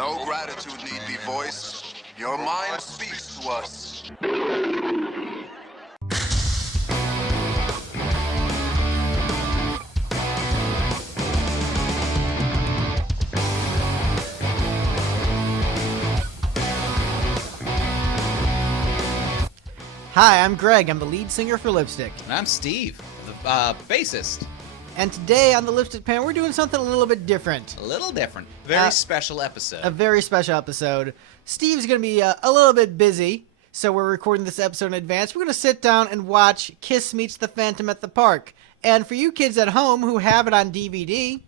No gratitude need be voiced. Your mind speaks to us. Hi, I'm Greg. I'm the lead singer for Lipstick. And I'm Steve, the bassist. And today on the Lipstick Pan, we're doing something a little bit different. A little different. Very special episode. A very special episode. Steve's going to be a little bit busy, so we're recording this episode in advance. We're going to sit down and watch Kiss Meets the Phantom at the Park. And for you kids at home who have it on DVD,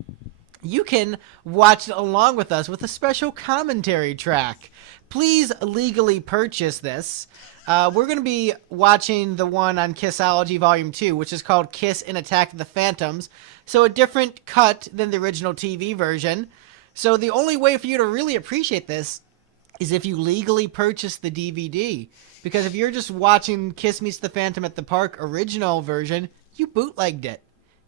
you can watch it along with us with a special commentary track. Please legally purchase this. We're going to be watching the one on Kissology Volume 2, which is called Kiss in Attack of the Phantoms. So a different cut than the original TV version. So the only way for you to really appreciate this is if you legally purchase the DVD. Because if you're just watching Kiss Meets the Phantom at the Park original version, you bootlegged it.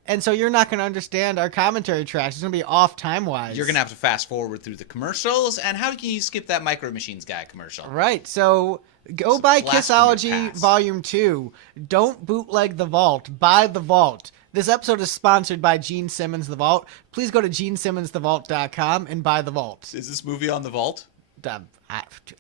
And so you're not going to understand our commentary tracks. It's going to be off time-wise. You're going to have to fast forward through the commercials. And how can you skip that Micro Machines guy commercial? Right. So go buy Kissology Volume 2. Don't bootleg The Vault. Buy The Vault. This episode is sponsored by Gene Simmons' The Vault. Please go to GeneSimmonsTheVault.com and buy The Vault. Is this movie on The Vault?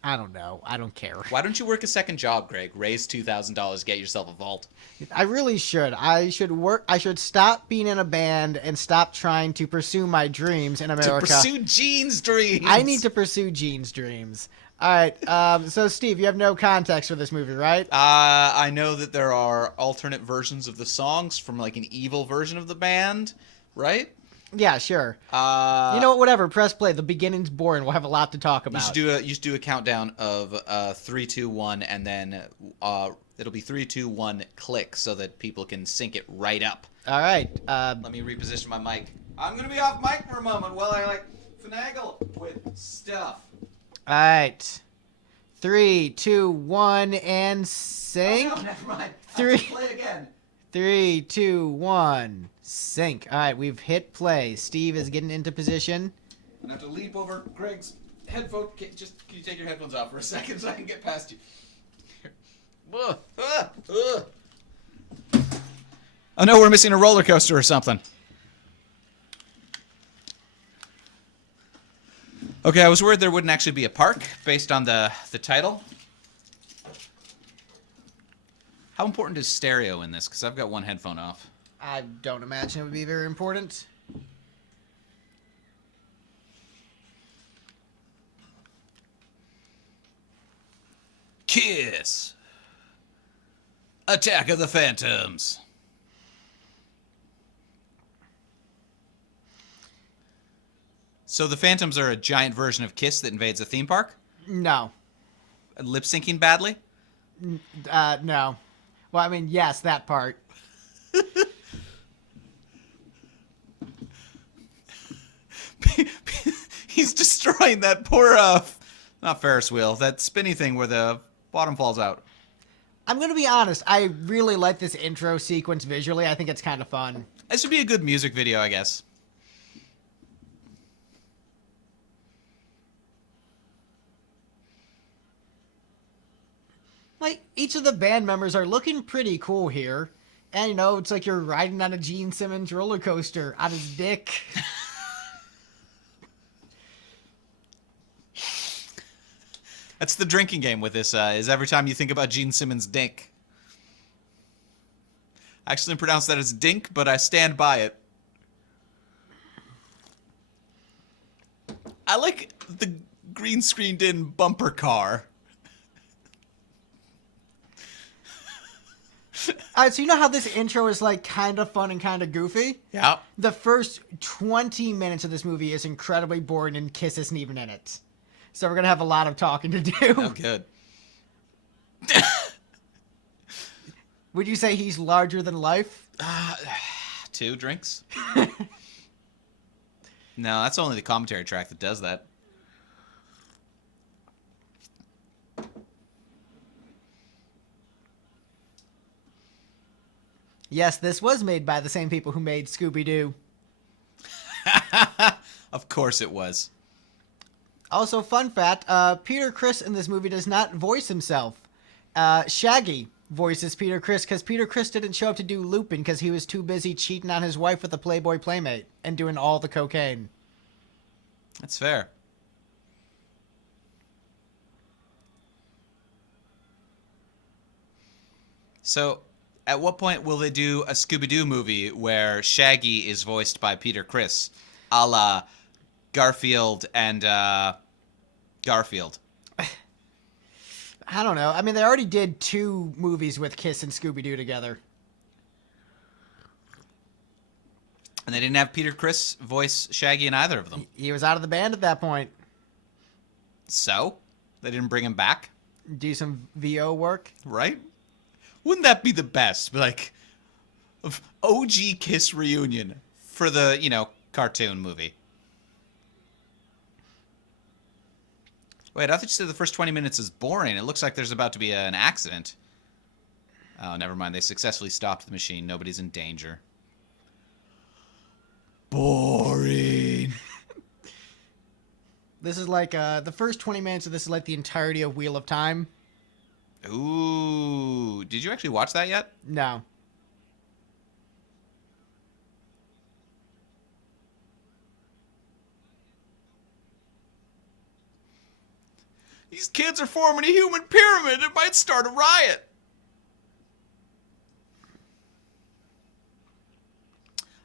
I don't know. I don't care. Why don't you work a second job, Greg? Raise $2,000, get yourself a vault. I really should. I should stop being in a band and stop trying to pursue my dreams in America. To pursue Gene's dreams. I need to pursue Gene's dreams. All right. So, Steve, you have no context for this movie, right? I know that there are alternate versions of the songs from like an evil version of the band, right? Yeah, sure. You know what? Whatever. Press play. The beginning's boring. We'll have a lot to talk about. You should do a countdown of 3, 2, 1, and then it'll be 3, 2, 1, click, so that people can sync it right up. All right. Let me reposition my mic. I'm gonna be off mic for a moment while I finagle with stuff. All right. 3, 2, 1, and sync. Oh, no, never mind. Play again. 3, 2, 1, sync. All right, we've hit play. Steve is getting into position. I'm gonna have to leap over Greg's headphone. Can you take your headphones off for a second so I can get past you? Oh no, we're missing a roller coaster or something. Okay, I was worried there wouldn't actually be a park based on the title. How important is stereo in this? Because I've got one headphone off. I don't imagine it would be very important. Kiss. Attack of the Phantoms. So the Phantoms are a giant version of Kiss that invades a theme park? No. Lip syncing badly? No. Well, I mean, yes, that part. He's destroying that poor, not Ferris wheel, that spinny thing where the bottom falls out. I'm going to be honest. I really like this intro sequence visually. I think it's kind of fun. This would be a good music video, I guess. Like, each of the band members are looking pretty cool here. And, you know, it's like you're riding on a Gene Simmons roller coaster on his dick. That's the drinking game with this, is every time you think about Gene Simmons' dick. I actually pronounce that as dink, but I stand by it. I like the green screened in bumper car. All right, so you know how this intro is, like, kind of fun and kind of goofy? Yeah. The first 20 minutes of this movie is incredibly boring and Kiss isn't even in it. So we're going to have a lot of talking to do. Oh, good. Would you say he's larger than life? 2 drinks? No, that's only the commentary track that does that. Yes, this was made by the same people who made Scooby-Doo. Of course it was. Also, fun fact, Peter Criss in this movie does not voice himself. Shaggy voices Peter Criss because Peter Criss didn't show up to do Lupin because he was too busy cheating on his wife with a Playboy playmate and doing all the cocaine. That's fair. So, at what point will they do a Scooby-Doo movie where Shaggy is voiced by Peter Criss, a la Garfield and Garfield? I don't know. I mean, they already did 2 movies with Kiss and Scooby-Doo together. And they didn't have Peter Criss voice Shaggy in either of them. He was out of the band at that point. So? They didn't bring him back? Do some VO work. Right? Wouldn't that be the best? Like, OG Kiss reunion for the, cartoon movie. Wait, I thought you said the first 20 minutes is boring. It looks like there's about to be an accident. Oh, never mind. They successfully stopped the machine. Nobody's in danger. Boring. This is like, the first 20 minutes of this is like the entirety of Wheel of Time. Ooh. Did you actually watch that yet? No. These kids are forming a human pyramid. It might start a riot.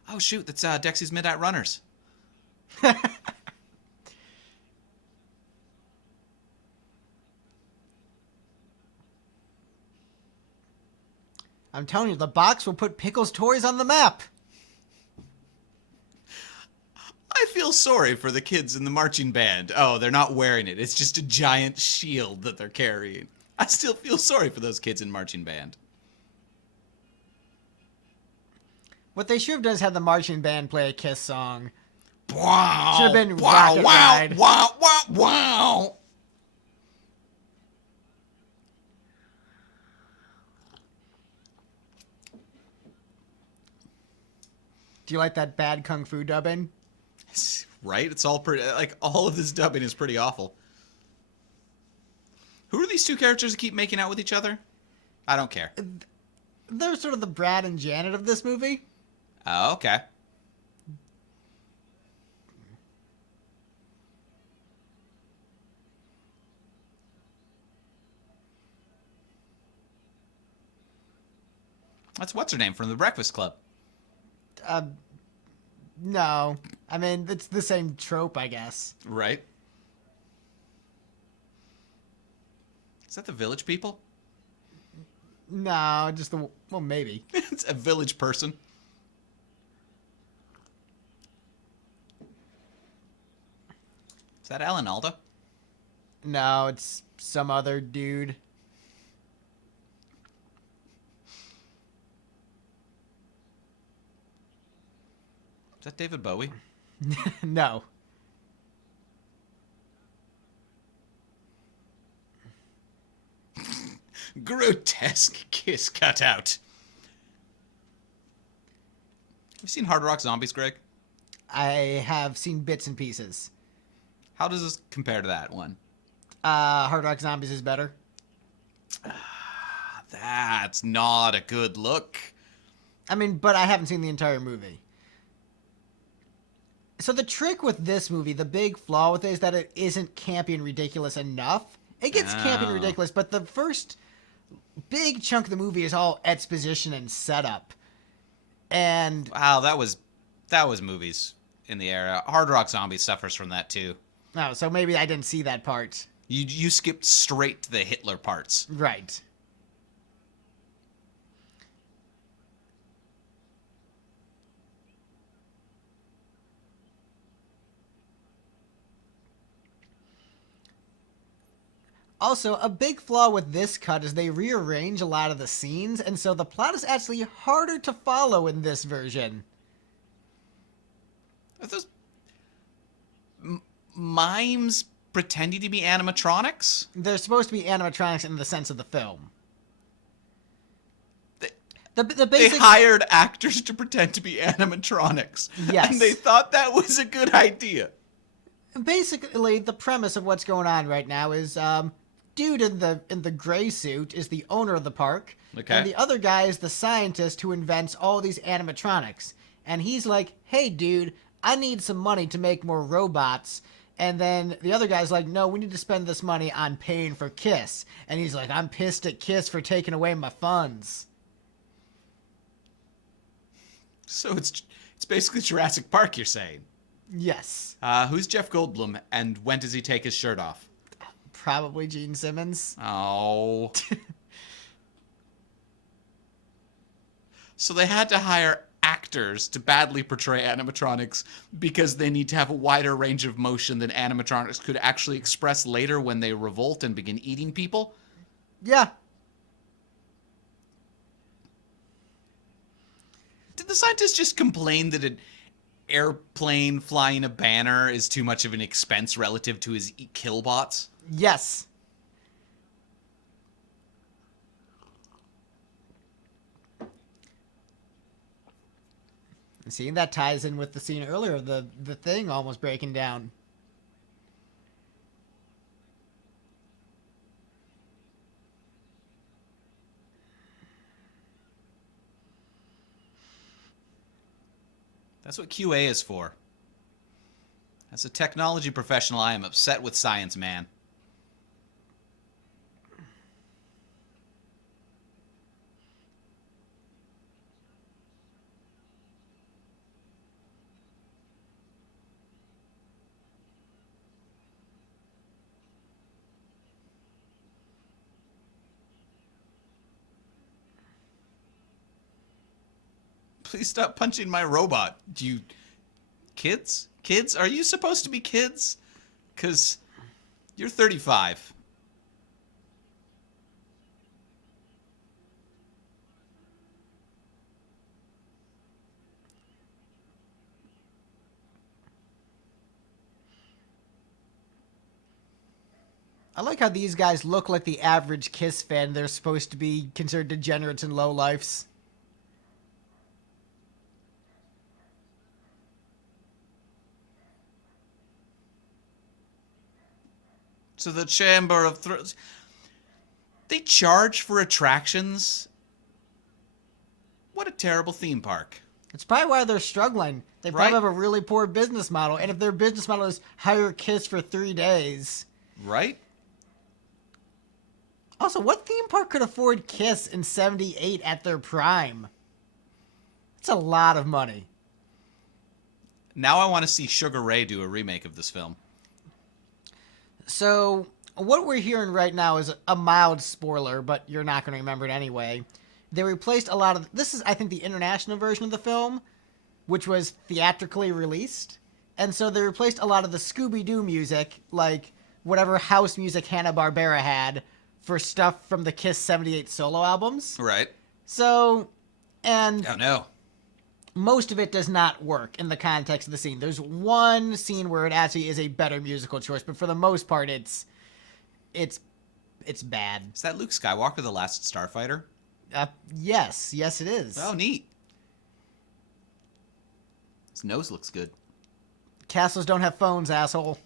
Oh, shoot. That's Dexy's Midnight Runners. I'm telling you, the box will put Pickles' toys on the map. I feel sorry for the kids in the marching band. Oh, they're not wearing it. It's just a giant shield that they're carrying. I still feel sorry for those kids in marching band. What they should have done is have the marching band play a Kiss song. Wow! Should have been wow! Rocket Wow! Ride. Wow! Wow! Wow! Do you like that bad kung fu dubbing? Right? It's all pretty. Like all of this dubbing is pretty awful. Who are these two characters that keep making out with each other? I don't care. They're sort of the Brad and Janet of this movie. Oh, okay. That's what's her name from The Breakfast Club. No. I mean, it's the same trope, I guess. Right. Is that the Village People? No, just the... Well, maybe. It's a village person. Is that Alan Alda? No, it's some other dude. Is that David Bowie? No. Grotesque Kiss cutout. Have you seen Hard Rock Zombies, Greg? I have seen bits and pieces. How does this compare to that one? Hard Rock Zombies is better. That's not a good look. I mean, but I haven't seen the entire movie. So the trick with this movie, the big flaw with it, is that it isn't campy and ridiculous enough. It gets campy and ridiculous, but the first big chunk of the movie is all exposition and setup. And Wow, that was movies in the era. Hard Rock Zombies suffers from that too. oh, so maybe I didn't see that part. You skipped straight to the Hitler parts. Right. Also, a big flaw with this cut is they rearrange a lot of the scenes, and so the plot is actually harder to follow in this version. Are those mimes pretending to be animatronics? They're supposed to be animatronics in the sense of the film. The They basic... hired actors to pretend to be animatronics. Yes. And they thought that was a good idea. Basically, the premise of what's going on right now is dude in the gray suit is the owner of the park, Okay. and the other guy is the scientist who invents all these animatronics. And he's like, "Hey, dude, I need some money to make more robots." And then the other guy's like, "No, we need to spend this money on paying for Kiss." And he's like, "I'm pissed at Kiss for taking away my funds." So it's basically Jurassic Park, you're saying. Yes, Who's Jeff Goldblum, and when does he take his shirt off? probably Gene Simmons. Oh. So they had to hire actors to badly portray animatronics because they need to have a wider range of motion than animatronics could actually express later when they revolt and begin eating people? Yeah. Did the scientists just complain that an airplane flying a banner is too much of an expense relative to his killbots? Yes. See, that ties in with the scene earlier of the thing almost breaking down. That's what QA is for. As a technology professional, I am upset with science, man. Please stop punching my robot. Do you... Kids? Kids? Are you supposed to be kids? Because you're 35. I like how these guys look like the average Kiss fan. They're supposed to be considered degenerates and lowlifes. So the Chamber of Thrones... They charge for attractions? What a terrible theme park. It's probably why they're struggling. They probably Right. have a really poor business model. And if their business model is hire Kiss for 3 days... Right? Also, what theme park could afford Kiss in 78 at their prime? It's a lot of money. Now I want to see Sugar Ray do a remake of this film. So, what we're hearing right now is a mild spoiler, but you're not going to remember it anyway. They replaced a lot of... This is, I think, the international version of the film, which was theatrically released. And so they replaced a lot of the Scooby-Doo music, like whatever house music Hanna-Barbera had, for stuff from the Kiss 78 solo albums. Right. So, and Oh, no. most of it does not work in the context of the scene. There's one scene where it actually is a better musical choice, but for the most part, it's bad. Is that Luke Skywalker, the last Starfighter? Yes, it is. Oh, neat. His nose looks good. Castles don't have phones, asshole.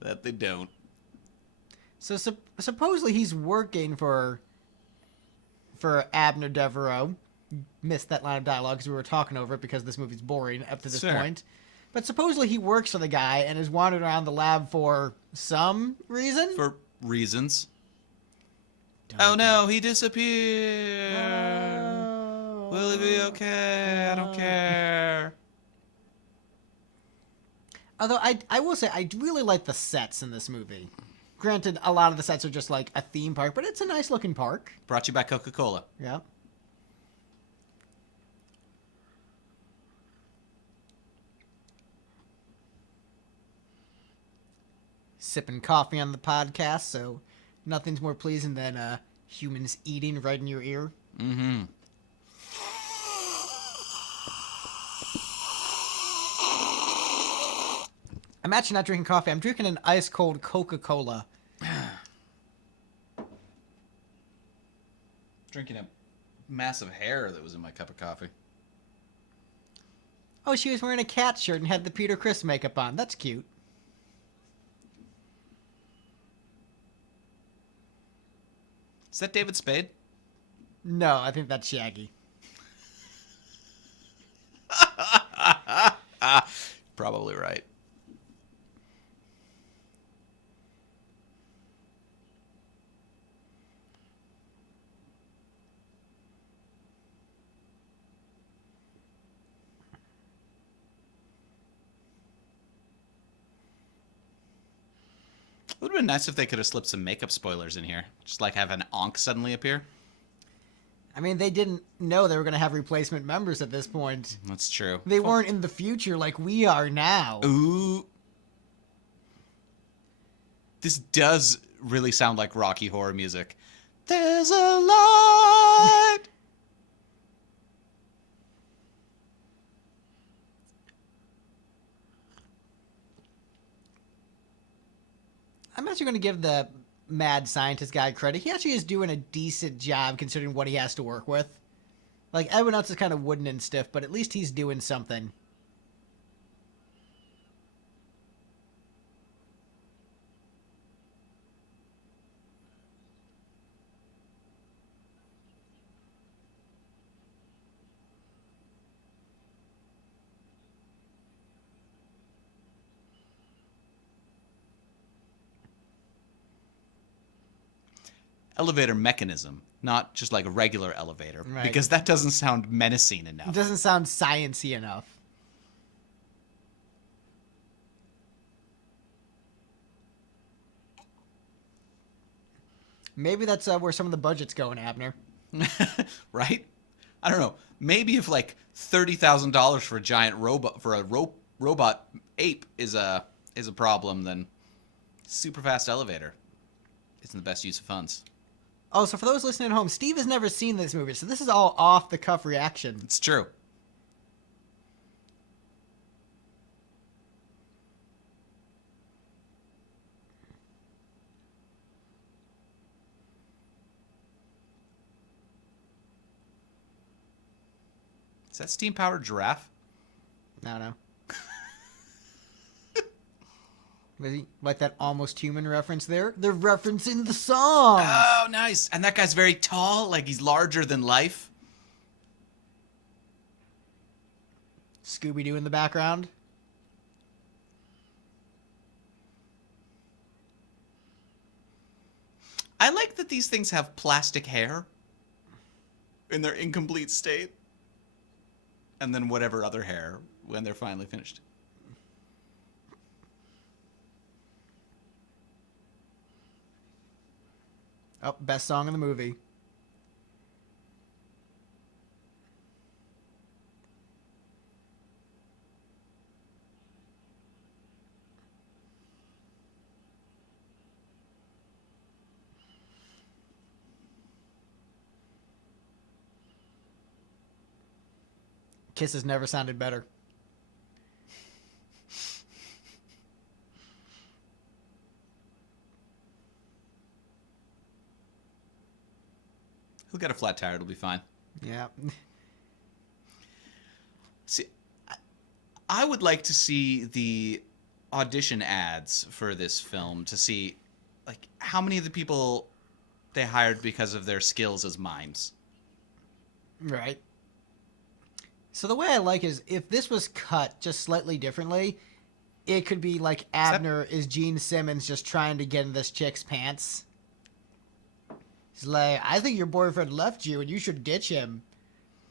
That they don't. So supposedly he's working for Abner Devereaux. Missed that line of dialogue because we were talking over it because this movie's boring up to this Sure. point. But supposedly he works for the guy and is wandering around the lab for some reason. For reasons. Oh no, he disappeared. Oh. Will he be okay? I don't care. Although I will say I really like the sets in this movie. Granted, a lot of the sets are just like a theme park, but it's a nice looking park. Brought you by Coca-Cola. Yeah. Sipping coffee on the podcast, so nothing's more pleasing than humans eating right in your ear. Mm-hmm. I'm actually not drinking coffee. I'm drinking an ice cold Coca-Cola. Drinking a massive hair that was in my cup of coffee. Oh, she was wearing a cat shirt and had the Peter Criss makeup on. That's cute. Is that David Spade? No, I think that's Shaggy. Probably right. It would have been nice if they could have slipped some makeup spoilers in here. Just like have an Ankh suddenly appear. I mean, they didn't know they were going to have replacement members at this point. That's true. They weren't in the future like we are now. Ooh. This does really sound like Rocky Horror music. There's a light. I'm actually going to give the mad scientist guy credit. He actually is doing a decent job considering what he has to work with. Like, everyone else is kind of wooden and stiff, but at least he's doing something. Elevator mechanism, not just like a regular elevator, Right. because that doesn't sound menacing It enough. doesn't sound science-y enough. Maybe that's where some of the budget's going, Abner. Right? I don't know. Maybe if like $30,000 for a giant robot robot ape is a problem, then super fast elevator isn't the best use of funds. Oh, so for those listening at home, Steve has never seen this movie, so this is all off-the-cuff reaction. It's true. Is that steam-powered giraffe? I don't know. Maybe like that almost human reference there. They're referencing the song. Oh, nice. And that guy's very tall, like he's larger than life. Scooby-Doo in the background. I like that these things have plastic hair in their incomplete state. And then whatever other hair when they're finally finished. Oh, best song in the movie. Kiss has never sounded better. He'll get a flat tire. It'll be fine. Yeah. See, I would like to see the audition ads for this film to see, like, how many of the people they hired because of their skills as mimes. Right. So the way I like is if this was cut just slightly differently, it could be like Abner is Gene Simmons just trying to get in this chick's pants. He's like, I think your boyfriend left you and you should ditch him.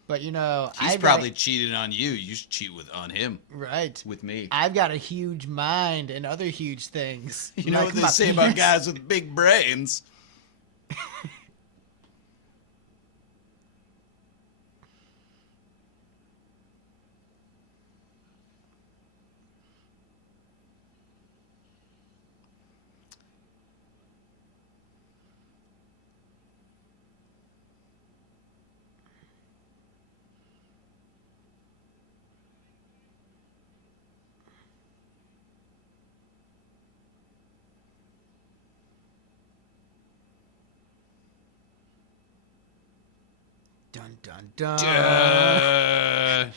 But, you know, He's probably cheated on you. You should cheat on him. Right. With me. I've got a huge mind and other huge things. You know what they say about guys with big brains? Dun, dun, dun.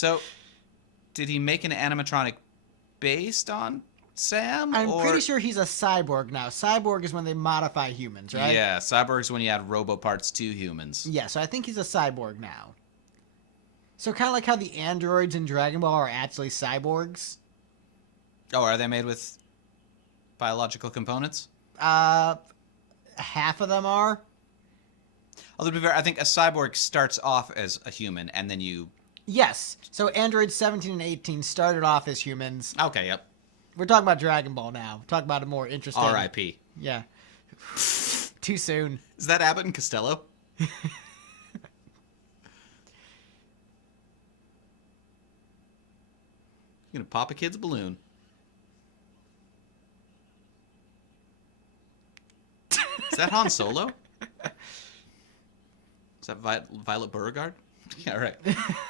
So, did he make an animatronic based on Sam? I'm pretty sure he's a cyborg now. Cyborg is when they modify humans, right? Yeah, cyborg's when you add robo parts to humans. Yeah, so I think he's a cyborg now. So kind of like how the androids in Dragon Ball are actually cyborgs. Oh, are they made with biological components? Half of them are. Although, to be fair, I think a cyborg starts off as a human, and then you... Yes. So androids 17 and 18 started off as humans. Okay, yep. We're talking about Dragon Ball now. Talk about a more interesting... R.I.P. Yeah. Too soon. Is that Abbott and Costello? You're gonna pop a kid's balloon. Is that Han Solo? Is that Violet Beauregard? Yeah, right.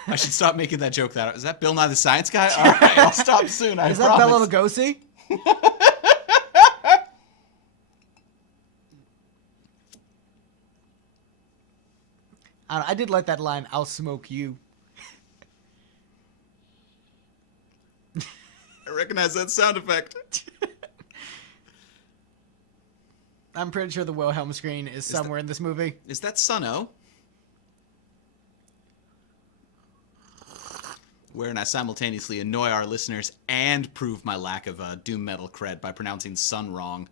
I should stop making that joke. Is that Bill Nye the Science Guy? All right, I'll stop soon. Is that Bela Lugosi? I did like that line, "I'll smoke you." I recognize that sound effect. I'm pretty sure the Wilhelm screen is somewhere in this movie. Is that Sun-O? Wherein I simultaneously annoy our listeners and prove my lack of doom metal cred by pronouncing sun wrong.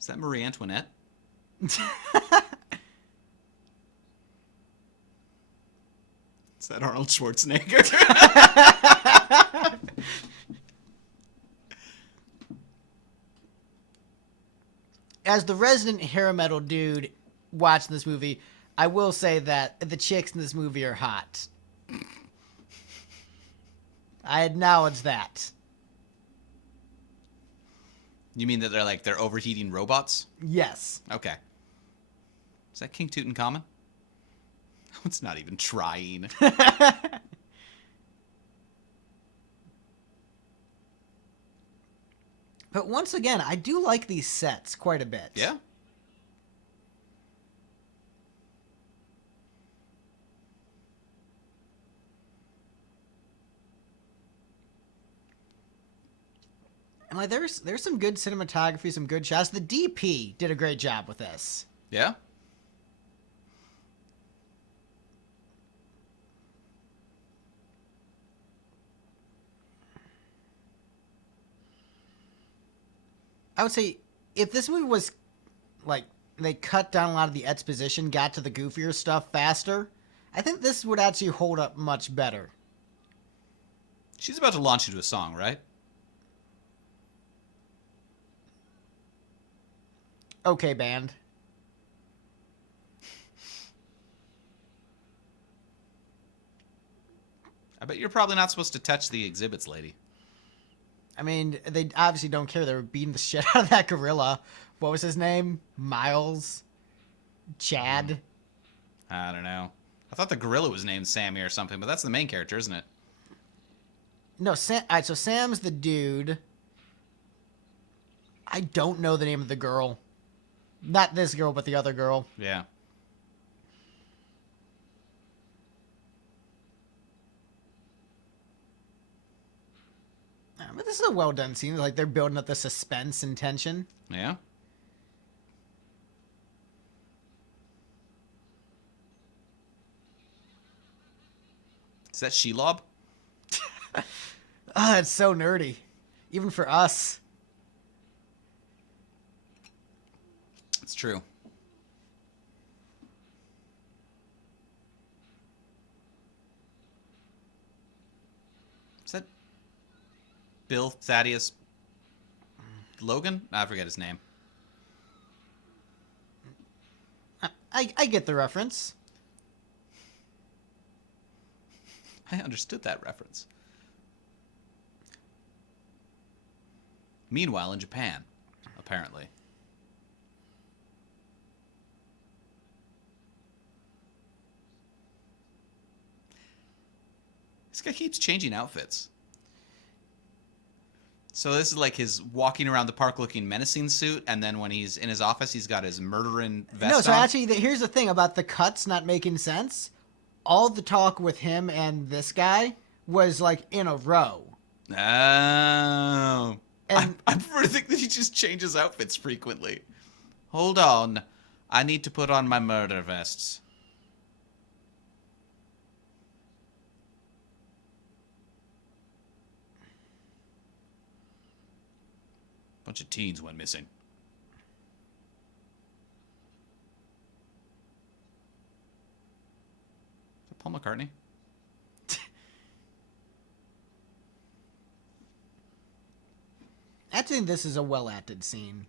Is that Marie Antoinette? Is that Arnold Schwarzenegger? As the resident hair metal dude watching this movie, I will say that the chicks in this movie are hot. I acknowledge that. You mean that they're overheating robots? Yes. Okay. Is that King Tutankhamun? It's not even trying. But once again, I do like these sets quite a bit. Yeah? And like there's some good cinematography, some good shots. The DP did a great job with this. Yeah? I would say if this movie was like they cut down a lot of the exposition, got to the goofier stuff faster, I think this would actually hold up much better. She's about to launch into a song, right? Okay, band. I bet you're probably not supposed to touch the exhibits, lady. I mean, they obviously don't care. They were beating the shit out of that gorilla. What was his name? Miles? Chad? I don't know. I thought the gorilla was named Sammy or something, but that's the main character, isn't it? No, Sam. All right, so Sam's the dude. I don't know the name of the girl. Not this girl, but the other girl. Yeah. But this is a well done scene. Like they're building up the suspense and tension. Yeah? Is that Shelob? Oh, it's so nerdy. Even for us. It's true. Is that Bill Thaddeus Logan? I forget his name. I get the reference. I understood that reference. Meanwhile, in Japan, apparently. This guy keeps changing outfits. So this is like his walking around the park looking menacing suit, and then when he's in his office, he's got his murdering vest No, so on. actually, here's the thing about the cuts not making sense. All the talk with him and this guy was like in a row. Oh. And I prefer to think that he just changes outfits frequently. Hold on. I need to put on my murder vests. Bunch of teens went missing. Is that Paul McCartney? I think this is a well-acted scene.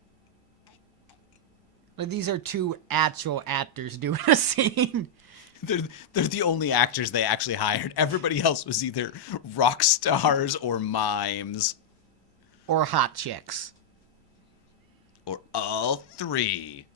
Like, these are two actual actors doing a scene. They're the only actors they actually hired. Everybody else was either rock stars or mimes. Or hot chicks. Or all three.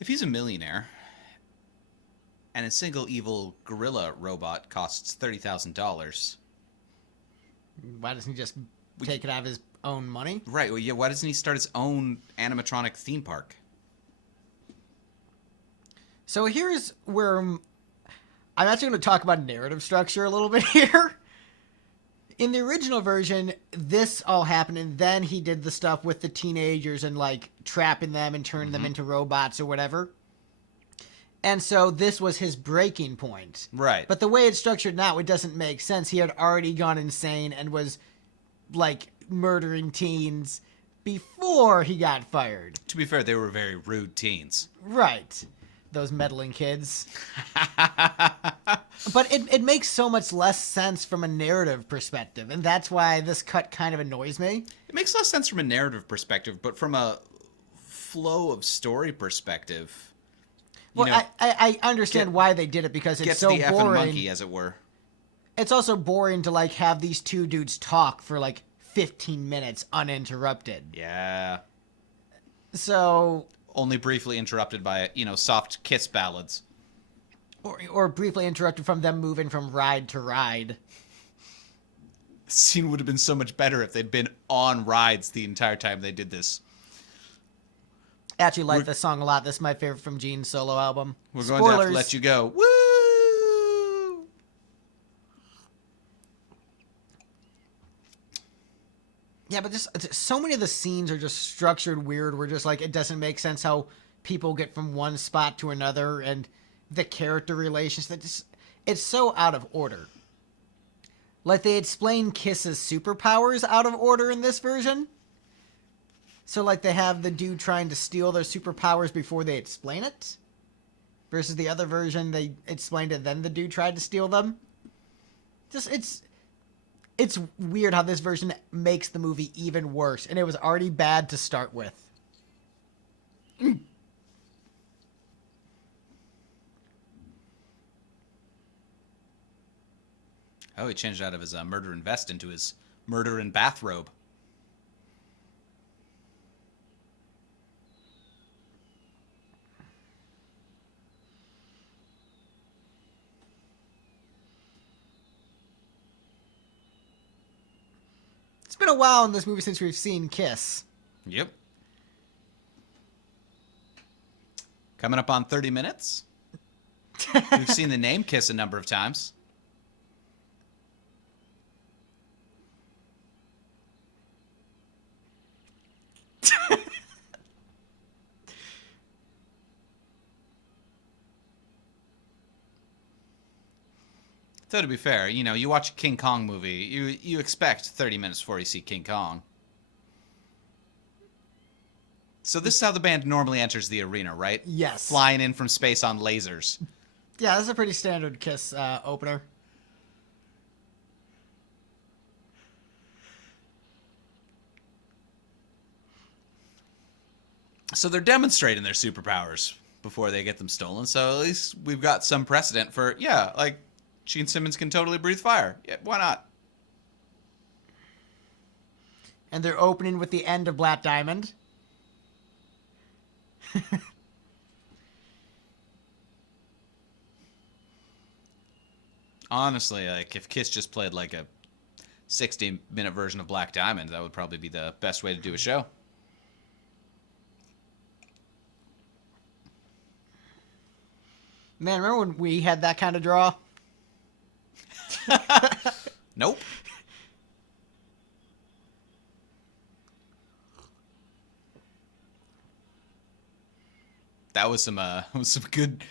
If he's a millionaire and a single evil gorilla robot costs $30,000, Why doesn't he just take it out of his own money? right? Well, yeah. Why doesn't he start his own animatronic theme park? So here's where I'm actually going to talk about narrative structure a little bit here. In the original version, this all happened, and then he did the stuff with the teenagers and, like, trapping them and turning them into robots or whatever. And so this was his breaking point. Right. But the way it's structured now, it doesn't make sense. He had already gone insane and was, like, murdering teens before he got fired. To be fair, they were very rude teens. Right. Those meddling kids. But it makes so much less sense from a narrative perspective, and that's why this cut kind of annoys me. It makes less sense from a narrative perspective, but from a flow of story perspective, Well, I understand why they did it because it's gets so the effing boring. monkey, as it were. It's also boring to, like, have these two dudes talk for, like, 15 minutes uninterrupted. Yeah. So... Only briefly interrupted by, soft kiss ballads. Or briefly interrupted from them moving from ride to ride. The scene would have been so much better if they'd been on rides the entire time they did this. Actually like this song a lot. This is my favorite from Gene's solo album. We're going to have to let you go. Woo! Yeah, but just so many of the scenes are just structured weird. Where just like it doesn't make sense how people get from one spot to another, and the character relations. It's so out of order. Like they explain Kiss's superpowers out of order in this version. So like they have the dude trying to steal their superpowers before they explain it, versus the other version they explained it then the dude tried to steal them. Just it's weird how this version makes the movie even worse, and it was already bad to start with. Oh, he changed out of his murder and vest into his murder and bathrobe. It's been a while in this movie since we've seen Kiss. Yep. Coming up on 30 minutes. We've seen the name Kiss a number of times. So to be fair, you watch a King Kong movie, you expect 30 minutes before you see King Kong. So this is how the band normally enters the arena, right? Yes. Flying in from space on lasers. Yeah, this is a pretty standard Kiss opener. So they're demonstrating their superpowers before they get them stolen. So at least we've got some precedent for, yeah, like Gene Simmons can totally breathe fire. Yeah, why not? And they're opening with the end of Black Diamond. Honestly, like if Kiss just played like a 60-minute version of Black Diamond, that would probably be the best way to do a show. Man, remember when we had that kind of draw? Nope. That was some good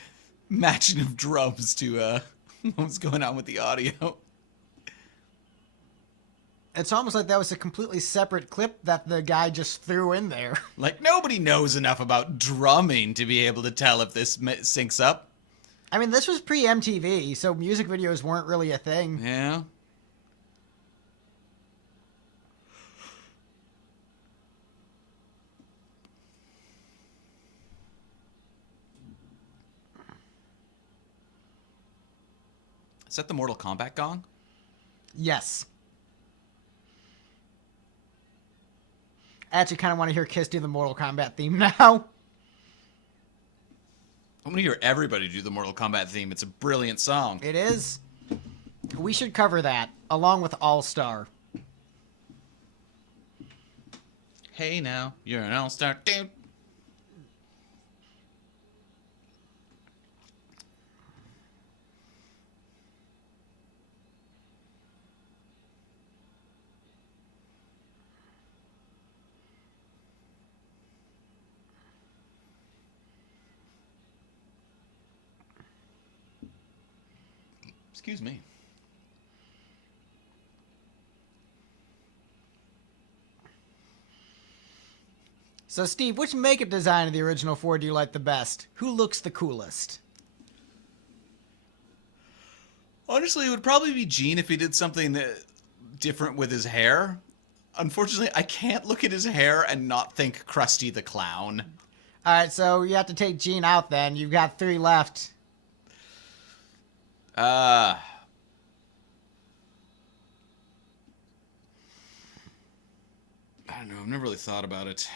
matching of drums to what's going on with the audio. It's almost like that was a completely separate clip that the guy just threw in there. Like nobody knows enough about drumming to be able to tell if this syncs up. I mean, this was pre-MTV, so music videos weren't really a thing. Yeah. Is that the Mortal Kombat gong? Yes. I actually kind of want to hear Kiss do the Mortal Kombat theme now. I'm going to hear everybody do the Mortal Kombat theme. It's a brilliant song. It is. We should cover that, along with All-Star. Hey now, you're an all-star. Dude. Excuse me. So, Steve, which makeup design of the original four do you like the best? Who looks the coolest? Honestly, it would probably be Gene if he did something different with his hair. Unfortunately, I can't look at his hair and not think Krusty the Clown. All right, so you have to take Gene out then. You've got 3 left. I don't know. I've never really thought about it.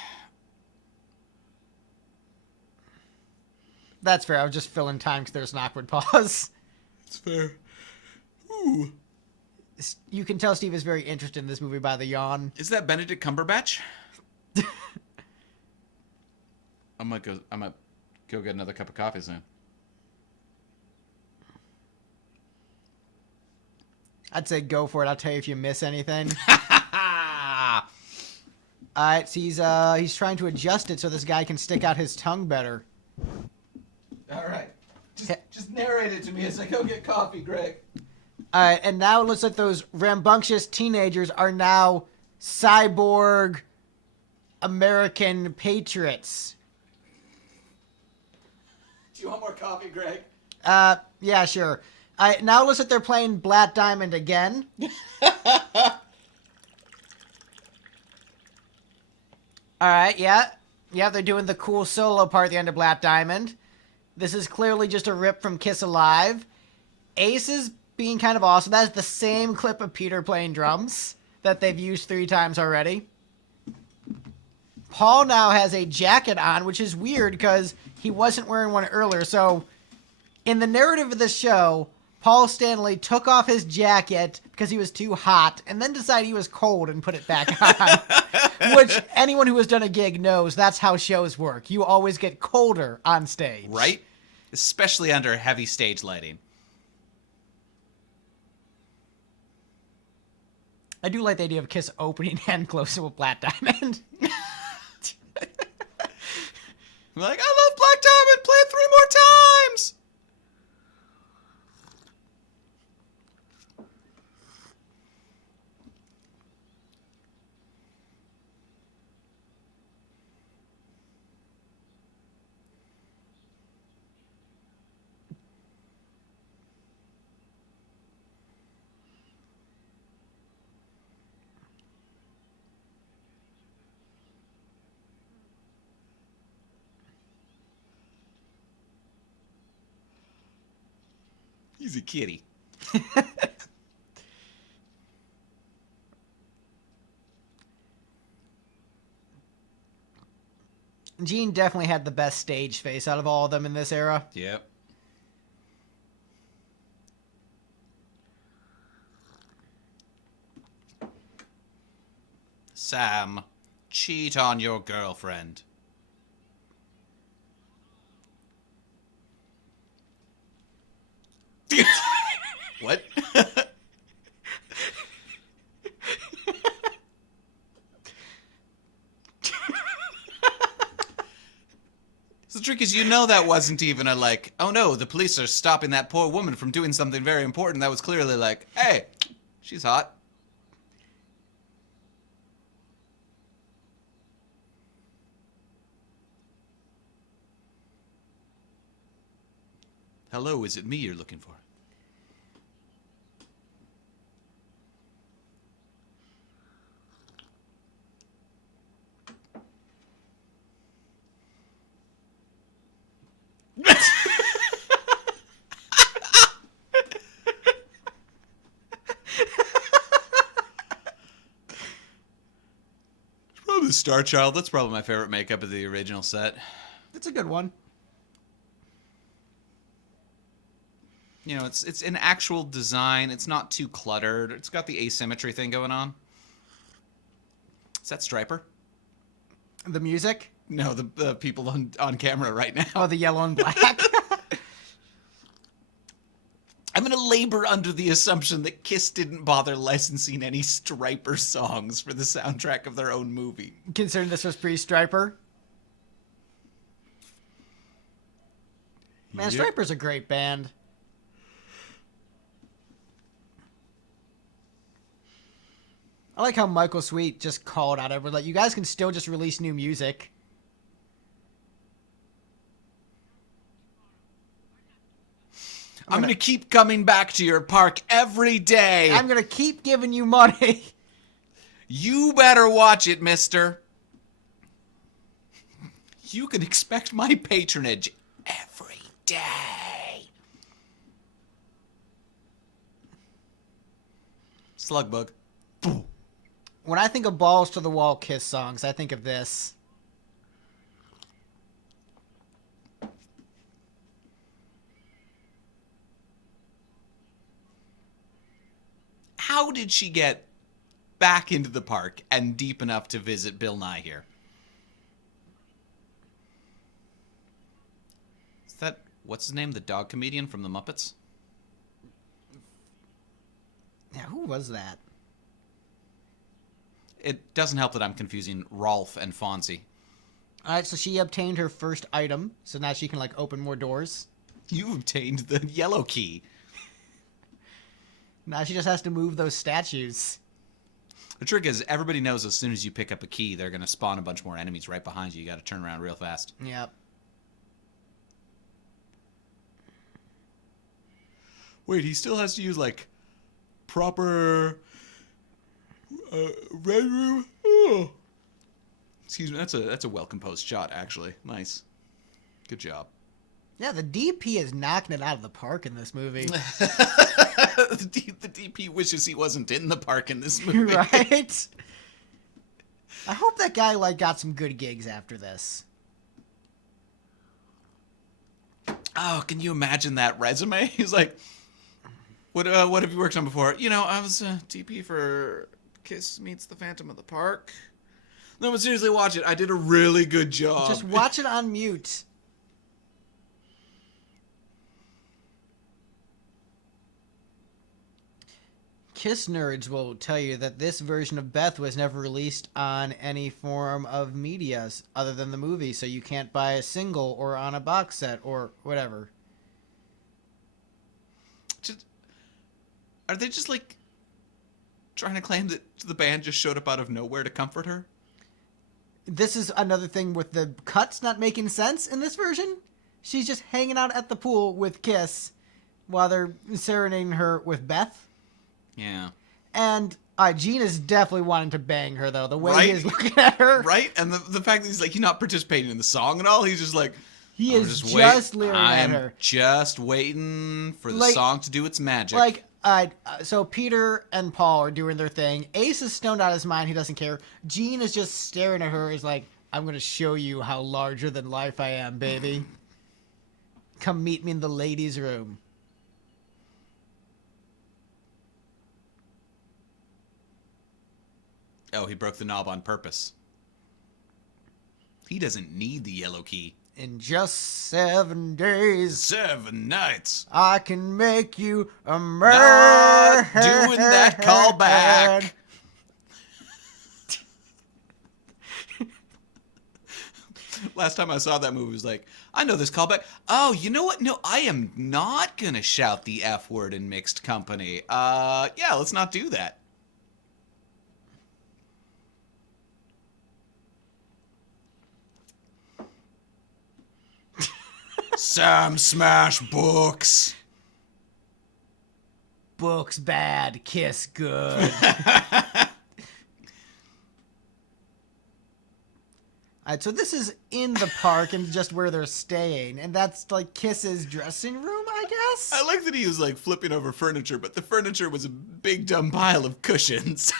That's fair. I was just filling time because there's an awkward pause. It's fair. Ooh. You can tell Steve is very interested in this movie by the yawn. Is that Benedict Cumberbatch? I might go get another cup of coffee soon. I'd say go for it. I'll tell you if you miss anything. All right, so he's trying to adjust it so this guy can stick out his tongue better. All right. Just narrate it to me as I go get coffee, Greg. All right, and now it looks like those rambunctious teenagers are now cyborg American patriots. Do you want more coffee, Greg? Yeah, sure. Now it looks like they're playing Black Diamond again. All right, yeah. Yeah, they're doing the cool solo part at the end of Black Diamond. This is clearly just a rip from Kiss Alive. Ace is being kind of awesome. That is the same clip of Peter playing drums that they've used 3 times already. Paul now has a jacket on, which is weird because he wasn't wearing one earlier. So, in the narrative of the show, Paul Stanley took off his jacket because he was too hot and then decided he was cold and put it back on. Which anyone who has done a gig knows that's how shows work. You always get colder on stage. Right? Especially under heavy stage lighting. I do like the idea of Kiss opening and closing with Black Diamond. I'm like, I love Black Diamond! Play it 3 more times! He's a kitty. Gene definitely had the best stage face out of all of them in this era. Yep. Sam, cheat on your girlfriend. What? The trick is, that wasn't even a like, oh no, the police are stopping that poor woman from doing something very important. That was clearly like, hey, she's hot. Hello, is it me you're looking for? Probably the Star Child. That's probably my favorite makeup of the original set. That's a good one. It's an actual design. It's not too cluttered. It's got the asymmetry thing going on. Is that Stryper? The music? No, the people on camera right now. Oh, the yellow and black. I'm going to labor under the assumption that Kiss didn't bother licensing any Stryper songs for the soundtrack of their own movie. Considering this was pre-Stryper. Man, Yep. Stryper's a great band. I like how Michael Sweet just called out everyone. Like, you guys can still just release new music. I'm going to keep coming back to your park every day. I'm going to keep giving you money. You better watch it, mister. You can expect my patronage every day. Slugbug. When I think of balls to the wall Kiss songs, I think of this. How did she get back into the park and deep enough to visit Bill Nye here? Is that, what's his name, the dog comedian from the Muppets? Yeah, who was that? It doesn't help that I'm confusing Rolf and Fonzie. All right, so she obtained her first item, so now she can, like, open more doors. You obtained the yellow key. Now she just has to move those statues. The trick is, everybody knows as soon as you pick up a key, they're going to spawn a bunch more enemies right behind you. You got to turn around real fast. Yep. Wait, he still has to use, like, proper red room? Oh. Excuse me, that's a well-composed shot, actually. Nice. Good job. Yeah, the DP is knocking it out of the park in this movie. The DP wishes he wasn't in the park in this movie. Right? I hope that guy, like, got some good gigs after this. Oh, can you imagine that resume? He's like, what have you worked on before? I was DP for Kiss Meets the Phantom of the Park. No, but seriously, watch it. I did a really good job. Just watch it on mute. Kiss nerds will tell you that this version of Beth was never released on any form of media other than the movie, so you can't buy a single or on a box set or whatever. Are they just, like, trying to claim that the band just showed up out of nowhere to comfort her? This is another thing with the cuts not making sense in this version. She's just hanging out at the pool with Kiss while they're serenading her with Beth. Yeah. And Gene is definitely wanting to bang her, though. The way Right? he is looking at her. Right? And the fact that he's like, he's not participating in the song and all, he's just like, He I'm is just leering at I'm her. just waiting for the Like- song to do its magic. Like, so Peter and Paul are doing their thing. Ace is stoned out of his mind. He doesn't care. Jean is just staring at her. He's like, I'm going to show you how larger than life I am, baby. Come meet me in the ladies' room. Oh, he broke the knob on purpose. He doesn't need the yellow key. In just 7 days, 7 nights. I can make you a Not doing that callback. Last time I saw that movie was like, I know this callback. Oh, you know what? No, I am not gonna shout the F word in mixed company. Yeah, let's not do that. Sam smash books. Books bad, kiss good. Alright, so this is in the park and just where they're staying, and that's like Kiss's dressing room, I guess? I like that he was like flipping over furniture, but the furniture was a big dumb pile of cushions.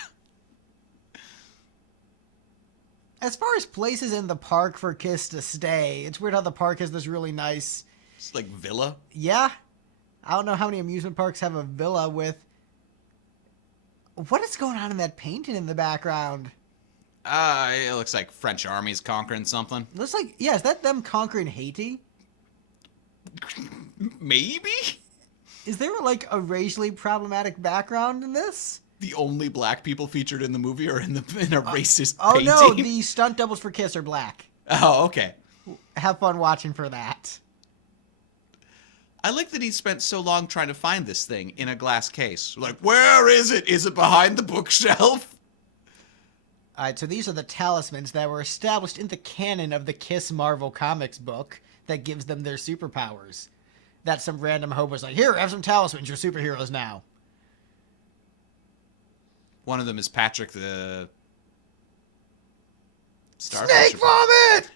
As far as places in the park for Kiss to stay, it's weird how the park has this really nice... It's like villa. Yeah. I don't know how many amusement parks have a villa with... What is going on in that painting in the background? It looks like French army's conquering something. It looks like... Yeah, is that them conquering Haiti? Maybe? Is there like a racially problematic background in this? The only black people featured in the movie are in a racist Oh painting? no, the stunt doubles for Kiss are black. Oh, okay. Have fun watching for that. I like that he spent so long trying to find this thing in a glass case. Like, where is it? Is it behind the bookshelf? Alright, so these are the talismans that were established in the canon of the Kiss Marvel Comics book that gives them their superpowers. That some random hobo's like, here, have some talismans, you're superheroes now. One of them is Patrick the... Snake vomit!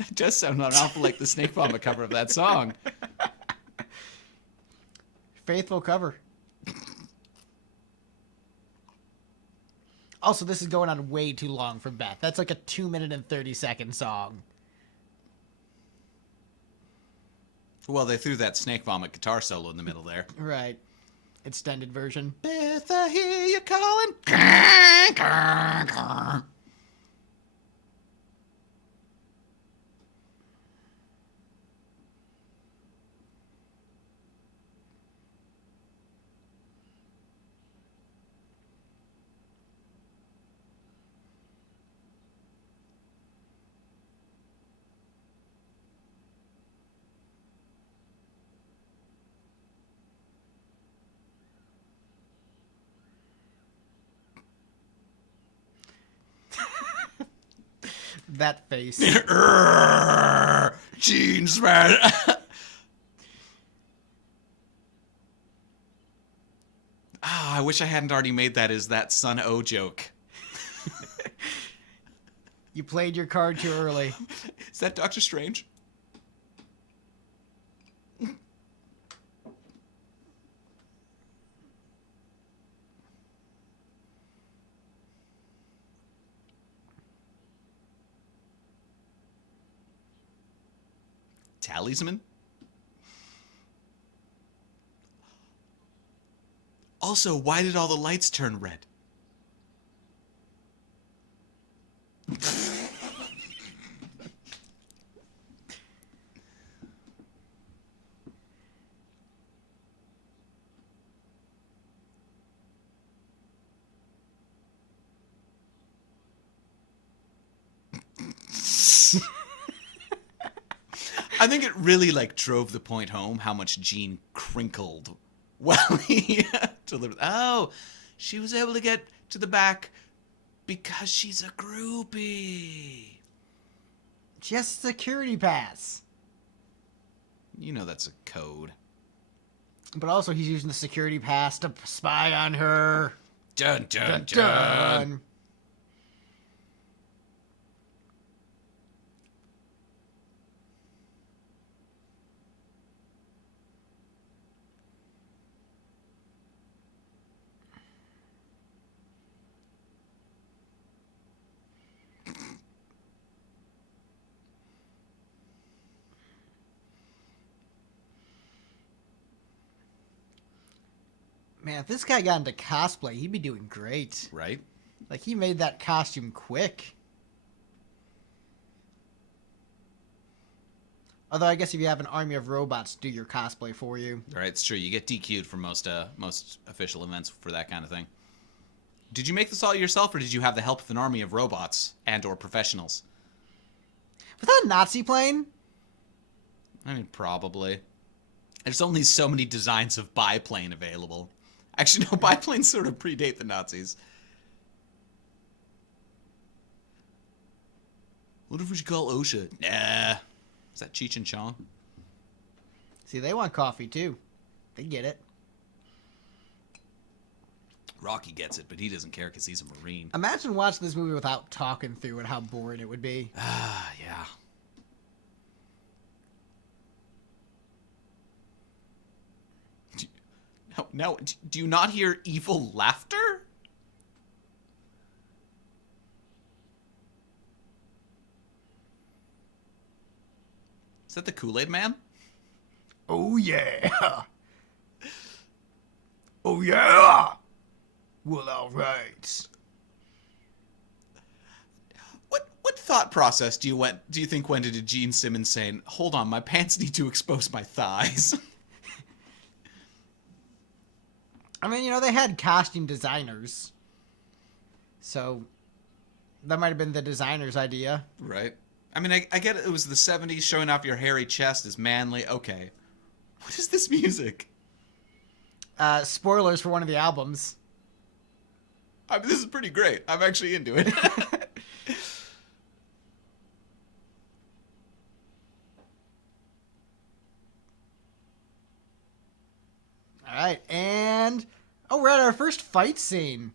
It does sound an awful like the Snake Vomit cover of that song. Faithful cover. Also, this is going on way too long for Beth. That's like a 2-minute and 30-second song. Well, they threw that Snake Vomit guitar solo in the middle there. Right. Extended version. Beth, I hear you calling. That face. Jeans, man. I wish I hadn't already made that as that Son O joke. You played your card too early. Is that Doctor Strange? Talisman? Also, why did all the lights turn red? I think it really like drove the point home how much Gene crinkled while he delivered. Oh, she was able to get to the back because she's a groupie. Just security pass. You know that's a code. But also he's using the security pass to spy on her. Dun dun dun. Dun. Man, if this guy got into cosplay, he'd be doing great. Right? Like, he made that costume quick. Although I guess if you have an army of robots do your cosplay for you. Right, it's true. You get DQ'd for most official events for that kind of thing. Did you make this all yourself, or did you have the help of an army of robots and or professionals? Was that a Nazi plane? I mean, probably. There's only so many designs of biplane available. Actually, no, biplanes sort of predate the Nazis. What if we should call OSHA? Nah. Is that Cheech and Chong? See, they want coffee, too. They get it. Rocky gets it, but he doesn't care because he's a Marine. Imagine watching this movie without talking through it, how boring it would be. Ah, yeah. Now, do you not hear evil laughter? Is that the Kool-Aid Man? Oh, yeah. Oh, yeah. Well, all right. What thought process do you think went into Gene Simmons saying, "Hold on, my pants need to expose my thighs"? I mean, they had costume designers. So, that might have been the designer's idea. Right. I mean, I get it was the 70s, showing off your hairy chest is manly. Okay. What is this music? Spoilers for one of the albums. I mean, this is pretty great. I'm actually into it. All right, and we're at our first fight scene.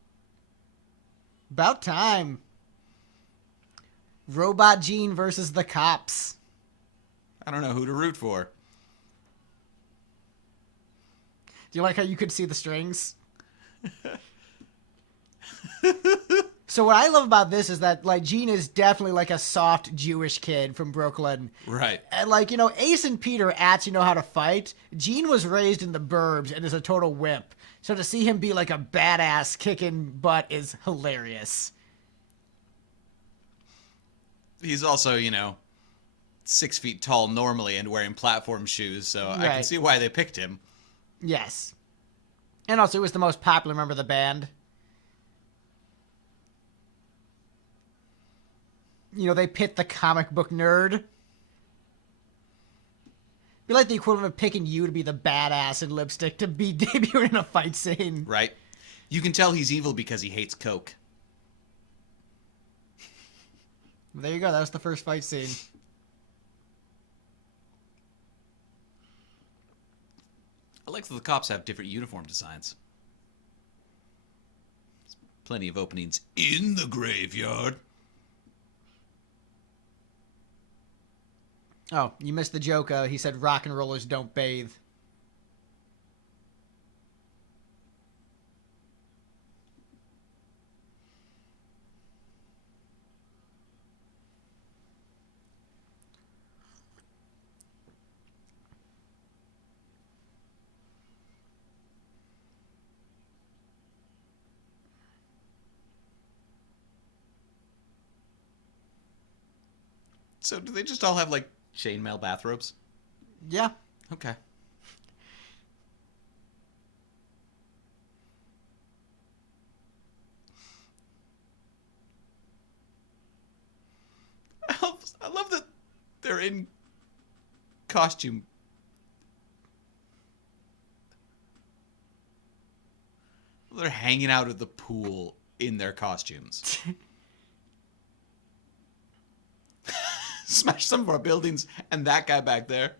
About time. Robot Gene versus the cops. I don't know who to root for. Do you like how you could see the strings? So what I love about this is that, like, Gene is definitely like a soft Jewish kid from Brooklyn. Right. And, like, Ace and Peter actually know how to fight. Gene was raised in the burbs and is a total wimp. So to see him be like a badass kicking butt is hilarious. He's also, 6 feet tall normally and wearing platform shoes, so I can see why they picked him. Yes. And also, he was the most popular member of the band. They pit the comic book nerd. Be like the equivalent of picking you to be the badass in Lipstick to be debuting in a fight scene. Right. You can tell he's evil because he hates Coke. There you go. That was the first fight scene. I like that the cops have different uniform designs. There's plenty of openings in the graveyard. Oh, you missed the joke. He said rock and rollers don't bathe. So do they just all have, like, chainmail bathrobes? Yeah. Okay. I love that they're in costume. They're hanging out at the pool in their costumes. Smash some of our buildings and that guy back there.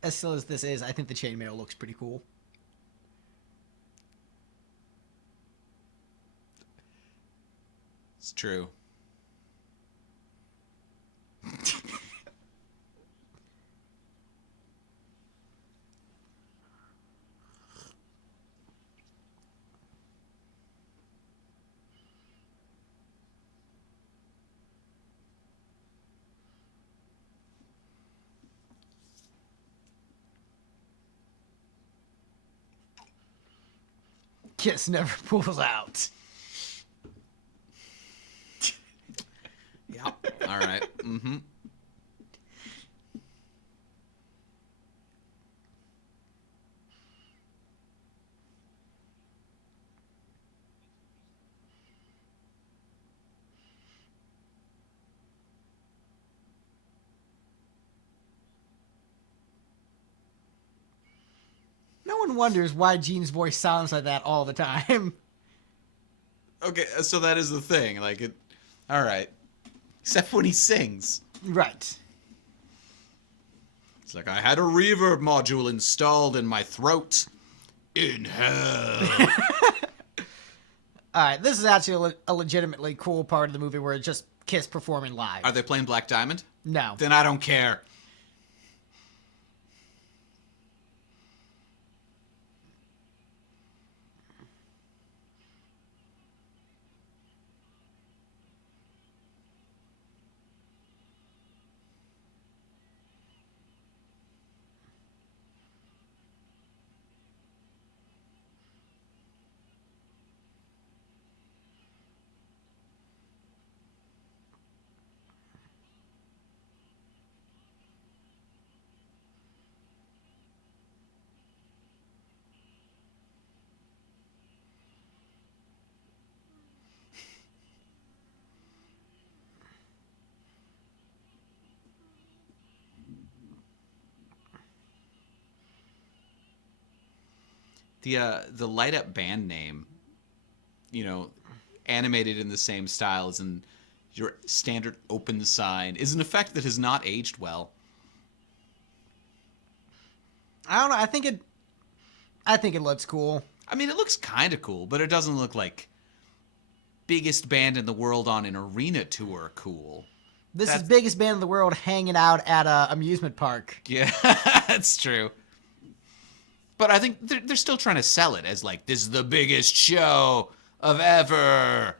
As silly as this is, I think the chainmail looks pretty cool. It's true. Kiss never pulls out. Yep. All right. Mm-hmm. No one wonders why Gene's voice sounds like that all the time. Okay, so that is the thing. Like it. All right. Except when he sings. Right. It's like, I had a reverb module installed in my throat. In hell. Alright, this is actually a legitimately cool part of the movie where it's just Kiss performing live. Are they playing Black Diamond? No. Then I don't care. The light up band name, you know, animated in the same style as in your standard open sign, is an effect that has not aged well. I don't know, I think it looks cool. I mean, it looks kind of cool, but it doesn't look like biggest band in the world on an arena tour cool. This is biggest band in the world hanging out at a amusement park. Yeah, that's true. But I think they're still trying to sell it as like, this is the biggest show of ever.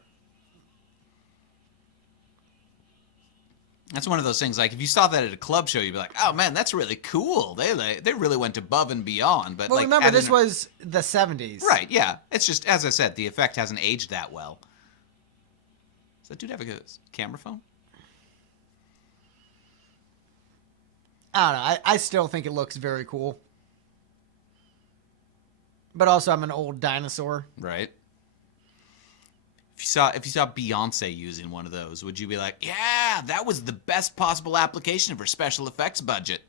That's one of those things, like, if you saw that at a club show, you'd be like, oh man, that's really cool. They really went above and beyond. But Well, like, remember, this was the 70s. Right, yeah. It's just, as I said, the effect hasn't aged that well. Does that dude have a camera phone? I don't know. I still think it looks very cool. But also, I'm an old dinosaur. Right. If you saw Beyonce using one of those, would you be like, yeah, that was the best possible application of her special effects budget?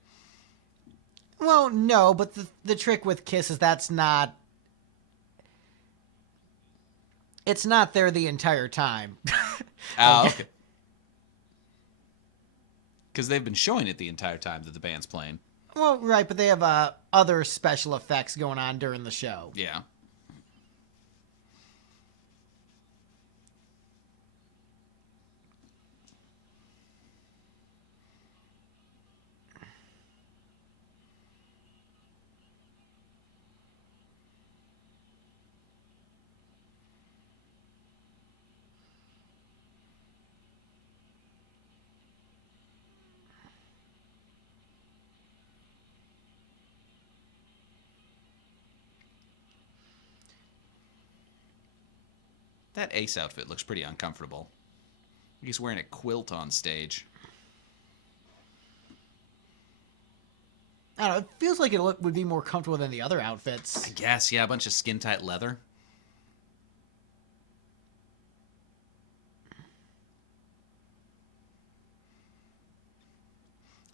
Well, no, but the trick with Kiss is that's not... It's not there the entire time. Oh, okay. Because they've been showing it the entire time that the band's playing. Well, right, but they have other special effects going on during the show. Yeah. That Ace outfit looks pretty uncomfortable. He's wearing a quilt on stage. I don't know, it feels like it would be more comfortable than the other outfits. I guess, yeah, a bunch of skin-tight leather.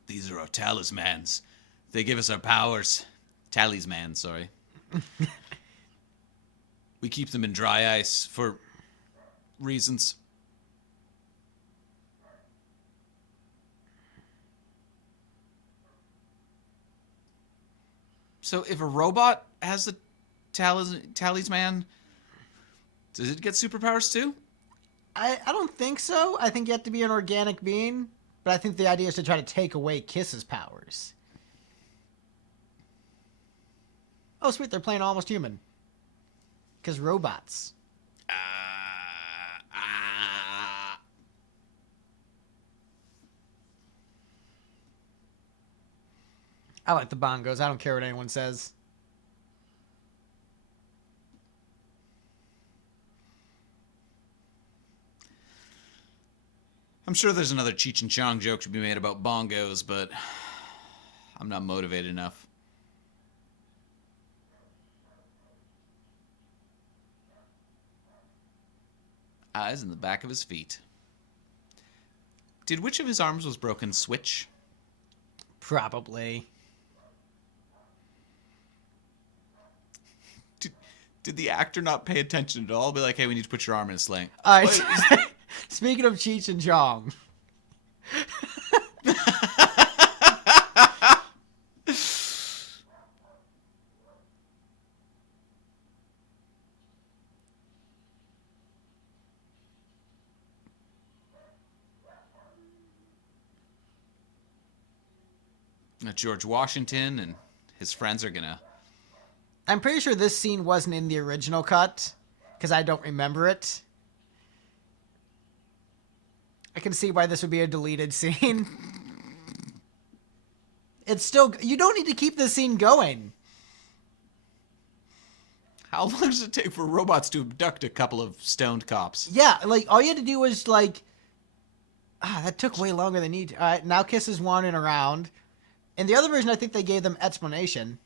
These are our talismans. They give us our powers. Talismans, sorry. We keep them in dry ice for reasons. So if a robot has the talisman, does it get superpowers too? I don't think so. I think you have to be an organic being, but I think the idea is to try to take away Kiss's powers. Oh, sweet, they're playing Almost Human. Because robots. I like the bongos. I don't care what anyone says. I'm sure there's another Cheech and Chong joke to be made about bongos, but I'm not motivated enough. Eyes in the back of his feet. Did which of his arms was broken switch? Probably. Did the actor not pay attention at all? Be like, hey, we need to put your arm in a sling. Speaking of Cheech and Chong. George Washington and his friends are gonna... I'm pretty sure this scene wasn't in the original cut, because I don't remember it. I can see why this would be a deleted scene. It's still... You don't need to keep this scene going. How long does it take for robots to abduct a couple of stoned cops? Yeah, like, all you had to do was, like... that took way longer than need. All right, now Kiss is wandering around. In the other version, I think they gave them explanation.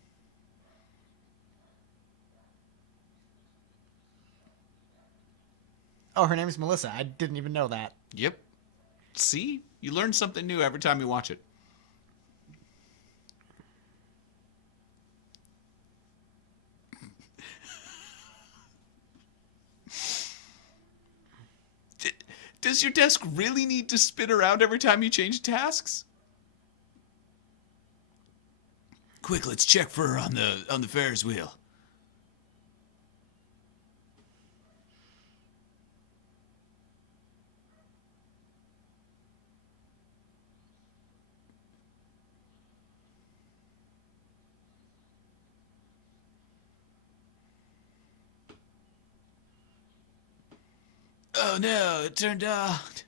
Oh, her name is Melissa. I didn't even know that. Yep. See? You learn something new every time you watch it. Does your desk really need to spin around every time you change tasks? Quick, let's check for her on the Ferris wheel. Oh no, it turned out.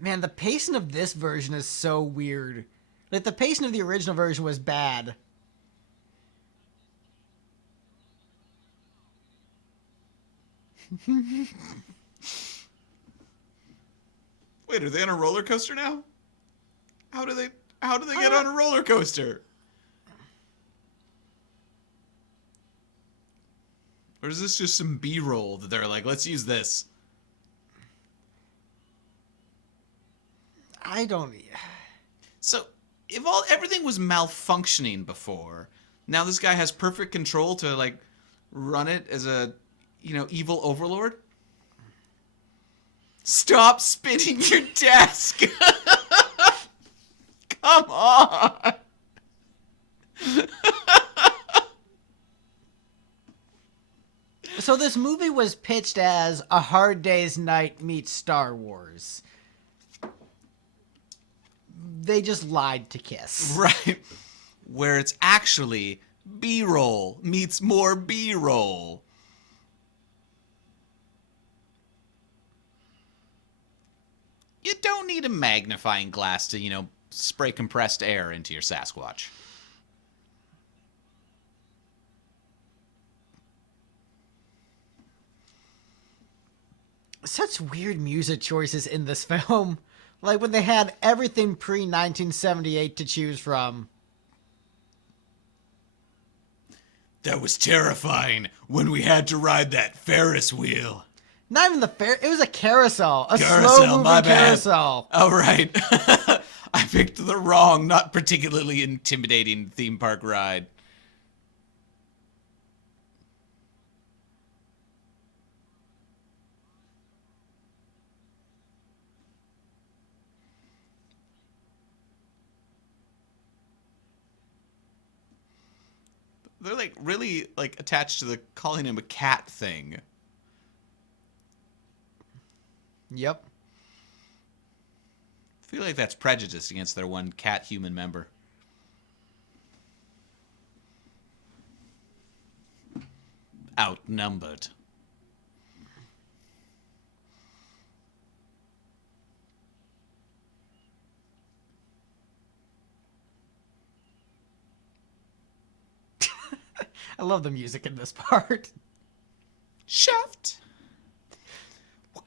Man, the pacing of this version is so weird. Like, the pacing of the original version was bad. Wait, are they on a roller coaster now? How do they get on a roller coaster? Or is this just some B-roll that they're like, let's use this? I don't... So, if everything was malfunctioning before, now this guy has perfect control to, like, run it as a, evil overlord? Stop spinning your desk! Come on! So this movie was pitched as A Hard Day's Night meets Star Wars. They just lied to Kiss. Right. Where it's actually B-roll meets more B-roll. You don't need a magnifying glass to, spray compressed air into your Sasquatch. Such weird music choices in this film. Like when they had everything pre-1978 to choose from. That was terrifying when we had to ride that Ferris wheel. Not even it was a carousel. A Carousel, slow-moving my bad. carousel. Oh, right. I picked the wrong, not particularly intimidating theme park ride. They're like really like attached to the calling him a cat thing. Yep. I feel like that's prejudice against their one cat human member. Outnumbered. I love the music in this part. Shaft. I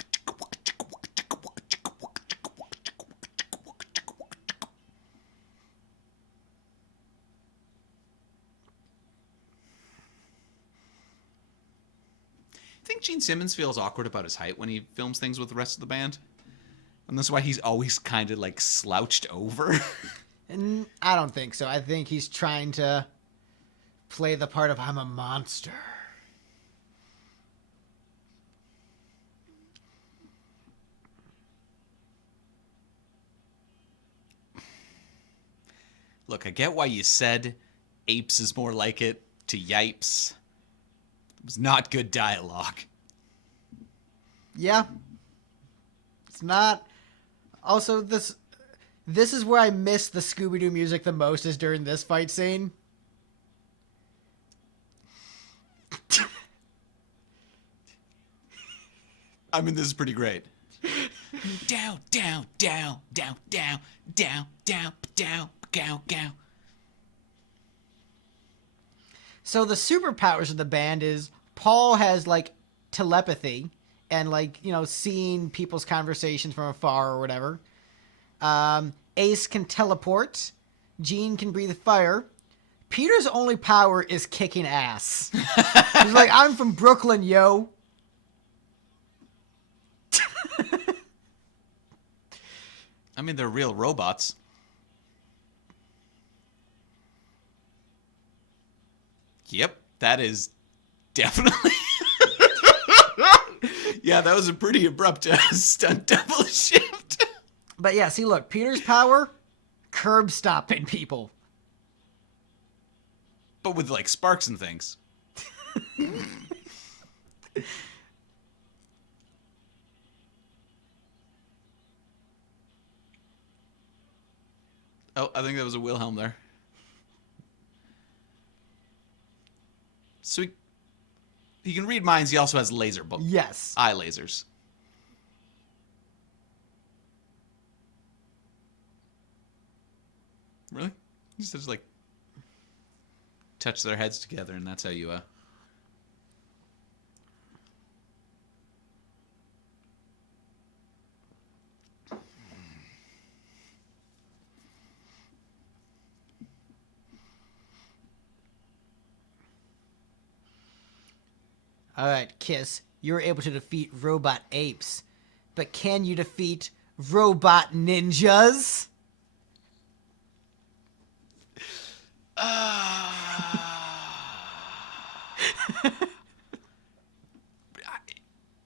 think Gene Simmons feels awkward about his height when he films things with the rest of the band. And that's why he's always kind of like slouched over. And I don't think so. I think he's trying to play the part of I'm a monster. Look, I get why you said apes is more like it to yipes. It was not good dialogue. Yeah. It's not. Also, this is where I miss the Scooby-Doo music the most, is during this fight scene. I mean, this is pretty great. Down, down, down, down, down, down, down, down, down, down. So the superpowers of the band is Paul has like telepathy and like, you know, seeing people's conversations from afar or whatever. Ace can teleport. Gene can breathe fire. Peter's only power is kicking ass. He's like, I'm from Brooklyn, yo. I mean, they're real robots. Yep, that is definitely... Yeah, that was a pretty abrupt stunt double shift. But yeah, see, look, Peter's power, curb stopping people. But with, like, sparks and things. Oh, I think that was a Wilhelm there. So he can read minds. He also has laser Yes. eye lasers. Really? He just like touch their heads together, and that's how you All right, Kiss, you were able to defeat robot apes, but can you defeat robot ninjas?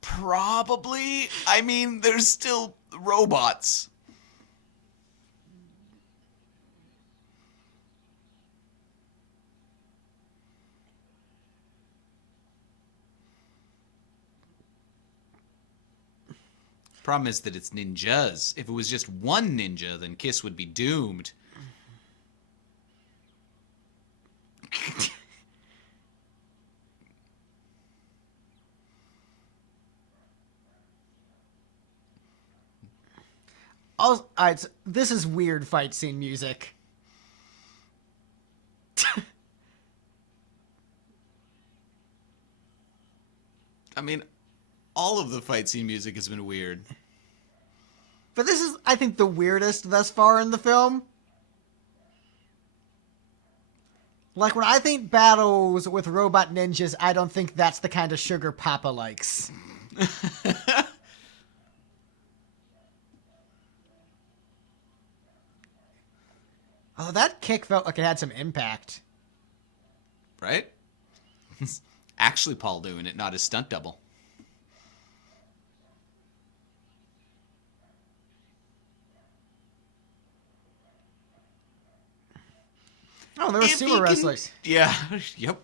Probably. I mean, there's still robots. Problem is that it's ninjas. If it was just one ninja, then Kiss would be doomed. All right, so this is weird fight scene music. I mean, all of the fight scene music has been weird. But this is, I think, the weirdest thus far in the film. Like, when I think battles with robot ninjas, I don't think that's the kind of sugar Papa likes. Although that kick felt like it had some impact. Right? It's actually Paul doing it, not his stunt double. Oh, there were If he sumo can- wrestlers. Yeah, yep.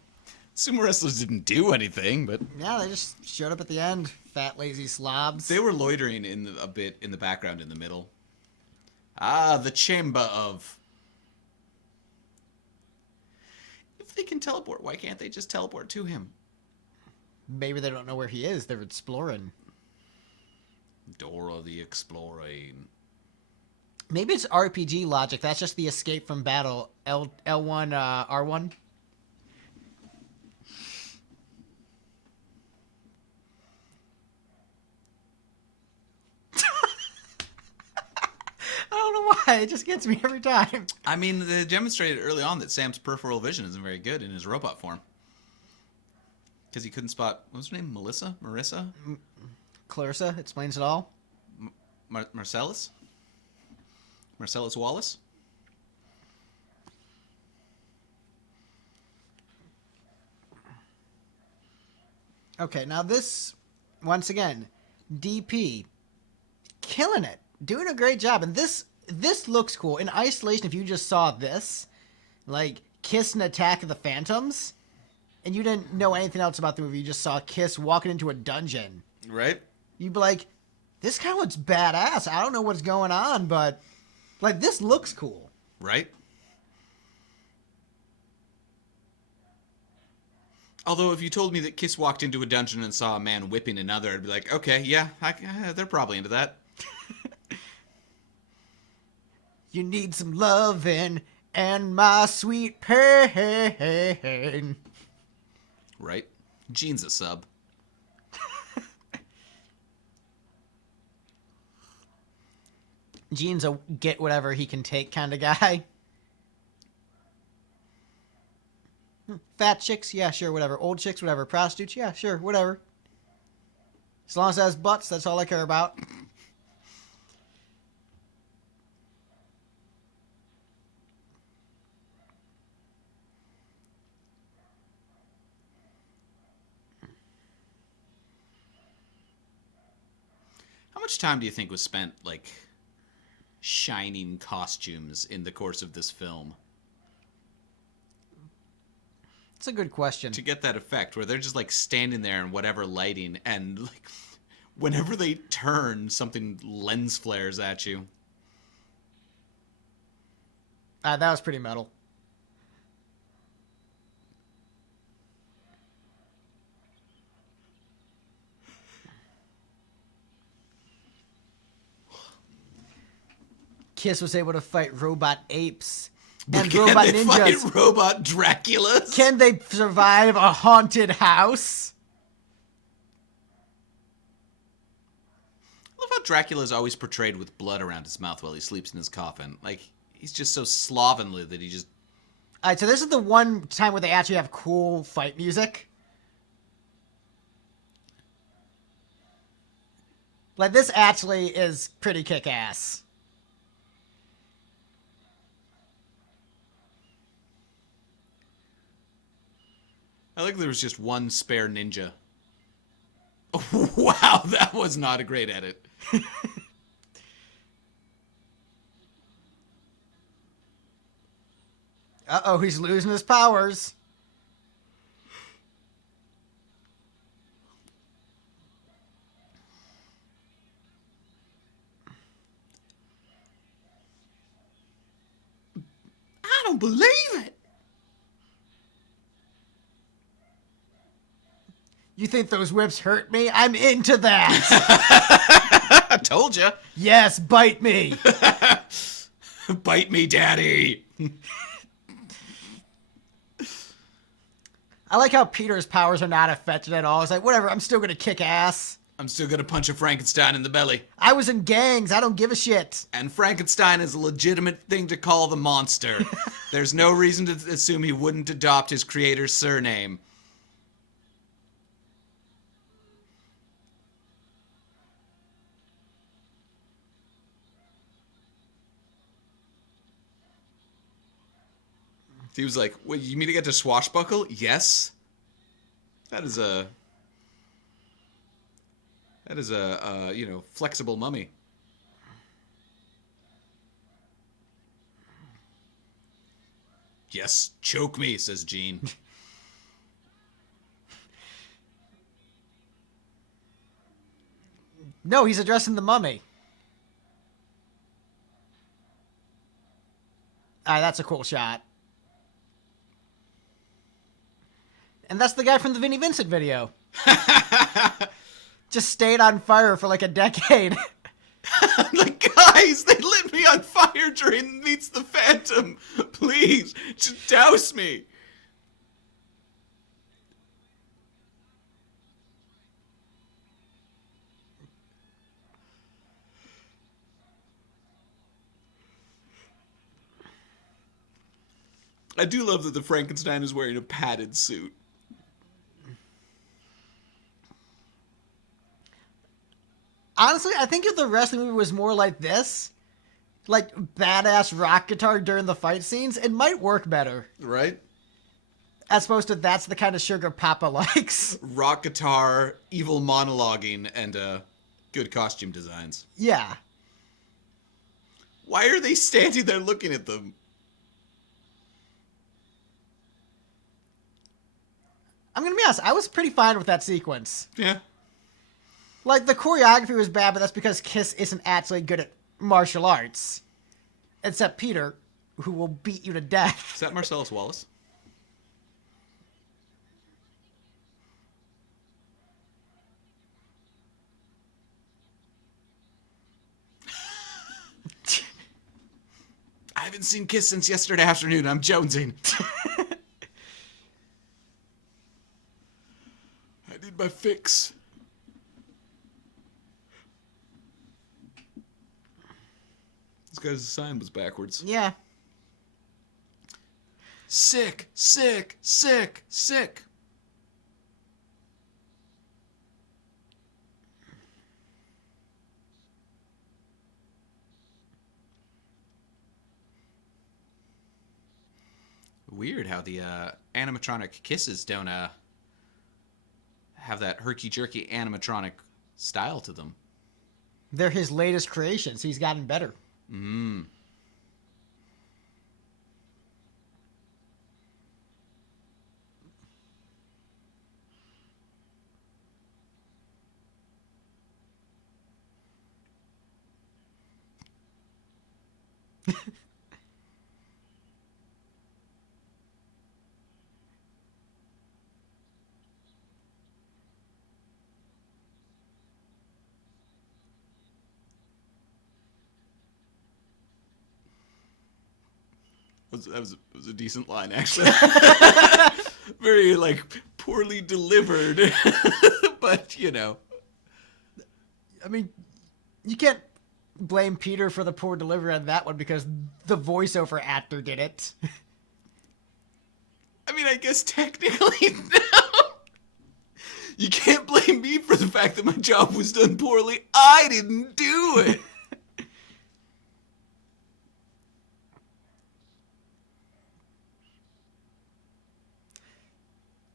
Sumo wrestlers didn't do anything, but Yeah, they just showed up at the end. Fat, lazy slobs. they were loitering a bit in the background in the middle. Ah, the chamber of... If they can teleport, why can't they just teleport to him? Maybe they don't know where he is. They're exploring. Dora the Exploring. Maybe it's RPG logic. That's just the escape from battle. L1, R1. I don't know why. It just gets me every time. I mean, they demonstrated early on that Sam's peripheral vision isn't very good in his robot form. Because he couldn't spot... What was her name? Melissa? Marissa? Clarissa explains it all. Marcellus? Marcellus Wallace? Okay, now this, once again, DP, killing it, doing a great job, and this looks cool. In isolation, if you just saw this, like Kiss and Attack of the Phantoms, and you didn't know anything else about the movie, you just saw Kiss walking into a dungeon, Right? you'd be like, this kind of looks badass. I don't know what's going on, but like this looks cool. Right? Although, if you told me that Kiss walked into a dungeon and saw a man whipping another, I'd be like, okay, yeah, they're probably into that. You need some loving and my sweet pain. Right? Gene's a sub. Gene's a get whatever he can take kind of guy. Fat chicks, yeah, sure, whatever. Old chicks, whatever. Prostitutes, yeah, sure, whatever. As long as it has butts, that's all I care about. How much time do you think was spent, like, shining costumes in the course of this film? It's a good question. To get that effect where they're just like standing there in whatever lighting, and like whenever they turn, something lens flares at you. That was pretty metal. Kiss was able to fight robot apes and Can robot they ninjas. fight robot Draculas? Can they survive a haunted house? I love how Dracula is always portrayed with blood around his mouth while he sleeps in his coffin. Like, he's just so slovenly that he just... Alright, so this is the one time where they actually have cool fight music. Like, this actually is pretty kick-ass. I like there was just one spare ninja. Wow, that was not a great edit. Uh-oh, he's losing his powers. I don't believe it. You think those whips hurt me? I'm into that. I told ya. Yes, bite me. Bite me, daddy. I like how Peter's powers are not affected at all. It's like, whatever, I'm still gonna kick ass. I'm still gonna punch a Frankenstein in the belly. I was in gangs. I don't give a shit. And Frankenstein is a legitimate thing to call the monster. There's no reason to assume he wouldn't adopt his creator's surname. He was like, "Wait, you mean to get to swashbuckle?" Yes. That is a flexible mummy. Yes, choke me, says Jean. No, he's addressing the mummy. That's a cool shot. And that's the guy from the Vinnie Vincent video. Just stayed on fire for like a decade. I'm like, guys, they lit me on fire during Meets the Phantom. Please, just douse me. I do love that the Frankenstein is wearing a padded suit. Honestly, I think if the rest of the movie was more like this, like badass rock guitar during the fight scenes, it might work better. Right? As opposed to that's the kind of sugar Papa likes. Rock guitar, evil monologuing, and good costume designs. Yeah. Why are they standing there looking at them? I'm going to be honest, I was pretty fine with that sequence. Yeah. Like, the choreography was bad, but that's because Kiss isn't actually good at martial arts. Except Peter, who will beat you to death. Is that Marcellus Wallace? I haven't seen Kiss since yesterday afternoon. I'm jonesing. I need my fix. This guy's sign was backwards. Yeah. Sick, sick, sick, sick. Weird how the animatronic kisses don't have that herky-jerky animatronic style to them. They're his latest creations. He's gotten better. Mm. That was a decent line, actually. Very, like, poorly delivered. But, you know. I mean, you can't blame Peter for the poor delivery on that one because the voiceover actor did it. I mean, I guess technically, no. You can't blame me for the fact that my job was done poorly. I didn't do it.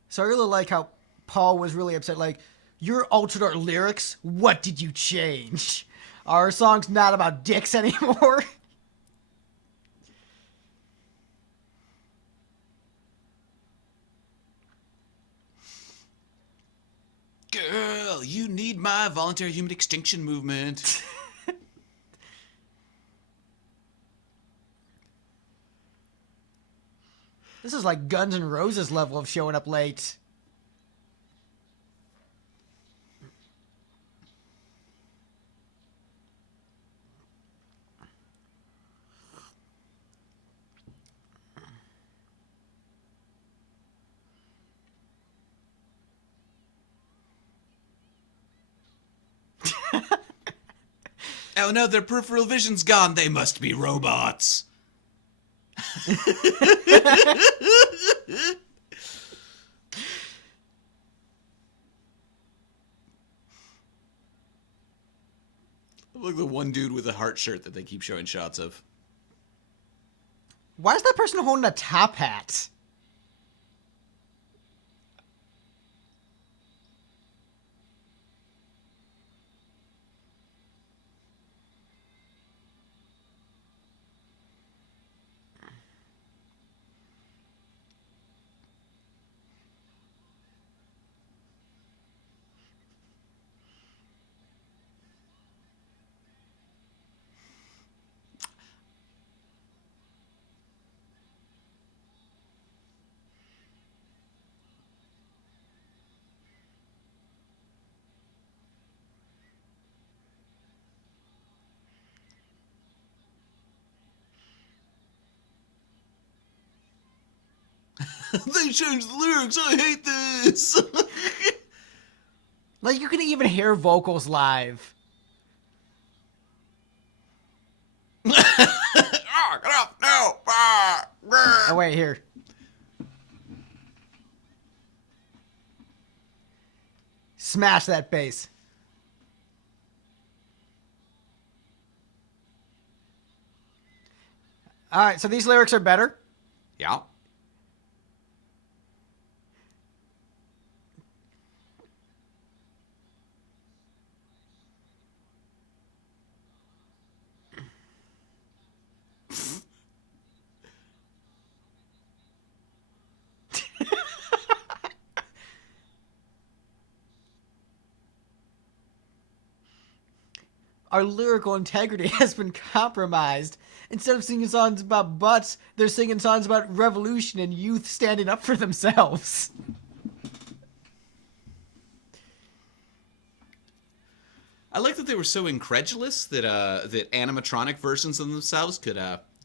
So I really like how Paul was really upset. Like, you altered our lyrics. What did you change? Our song's not about dicks anymore. Girl, you need my voluntary human extinction movement. This is like Guns N' Roses level of showing up late. Oh no, their peripheral vision's gone. They must be robots. Look, the one dude with a heart shirt that they keep showing shots of. Why is that person holding a top hat? They changed the lyrics. I hate this. Like, you can even hear vocals live. Oh, get off! No! Oh, wait, here. Smash that bass. All right, so these lyrics are better. Yeah. Our lyrical integrity has been compromised. Instead of singing songs about butts, they're singing songs about revolution and youth standing up for themselves. I like that they were so incredulous that that animatronic versions of themselves could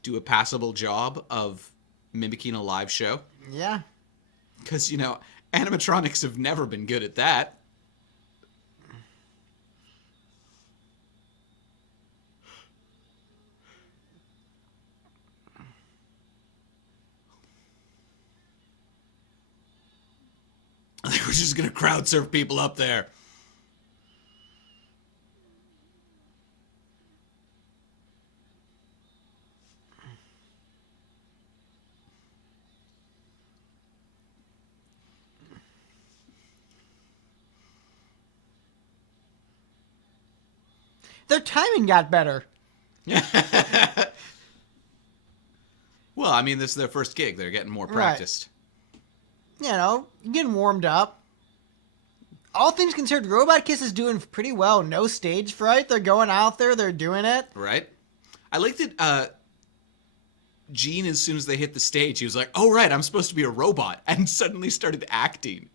do a passable job of mimicking a live show. Yeah. Because, animatronics have never been good at that. I think we're just going to crowd surf people up there. Their timing got better. Well, I mean, this is their first gig. They're getting more practiced. Getting warmed up. All things considered, Robot Kiss is doing pretty well. No stage fright. They're going out there. They're doing it. Right? I like that Gene, as soon as they hit the stage, he was like, oh, right, I'm supposed to be a robot. And suddenly started acting.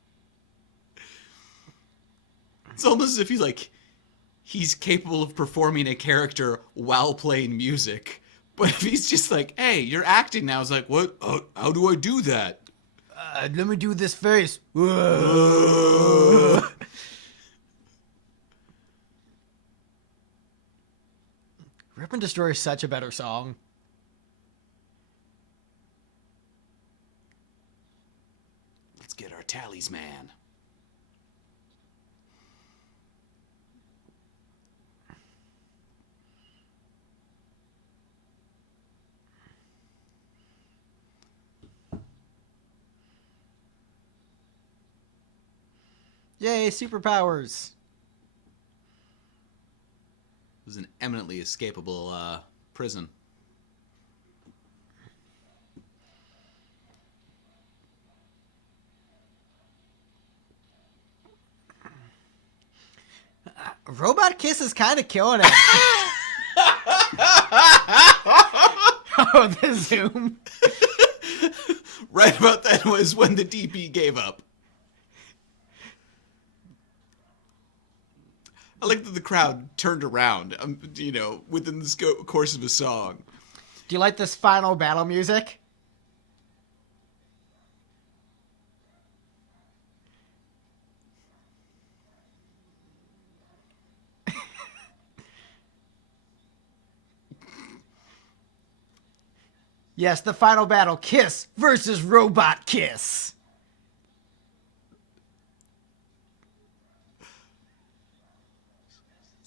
It's almost as if he's capable of performing a character while playing music. But if he's just like, hey, you're acting now, it's like, what? How do I do that? Let me do this face. Rip and Destroy is such a better song. Let's get our tallies, man. Yay, superpowers. It was an eminently escapable prison. Robot Kiss is kind of killing it. Oh, the zoom. Right about then was when the DP gave up. I like that the crowd turned around, within the course of a song. Do you like this final battle music? Yes, the final battle, Kiss versus Robot Kiss.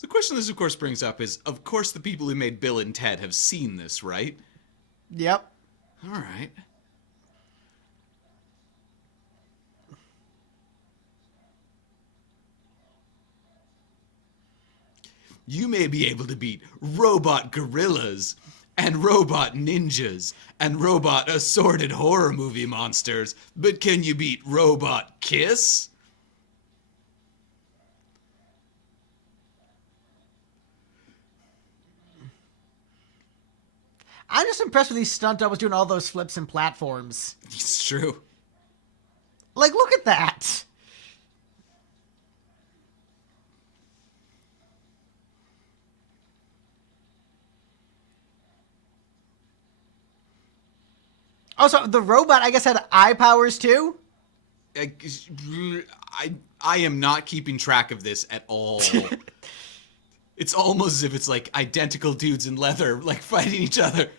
The question this, of course, brings up is, of course, the people who made Bill and Ted have seen this, right? Yep. All right. You may be able to beat robot gorillas and robot ninjas and robot assorted horror movie monsters, but can you beat Robot Kiss? I'm just impressed with these stunt doubles doing all those flips and platforms. It's true. Like, look at that. Also, the robot, I guess, had eye powers too. I am not keeping track of this at all. It's almost as if it's like identical dudes in leather, like fighting each other.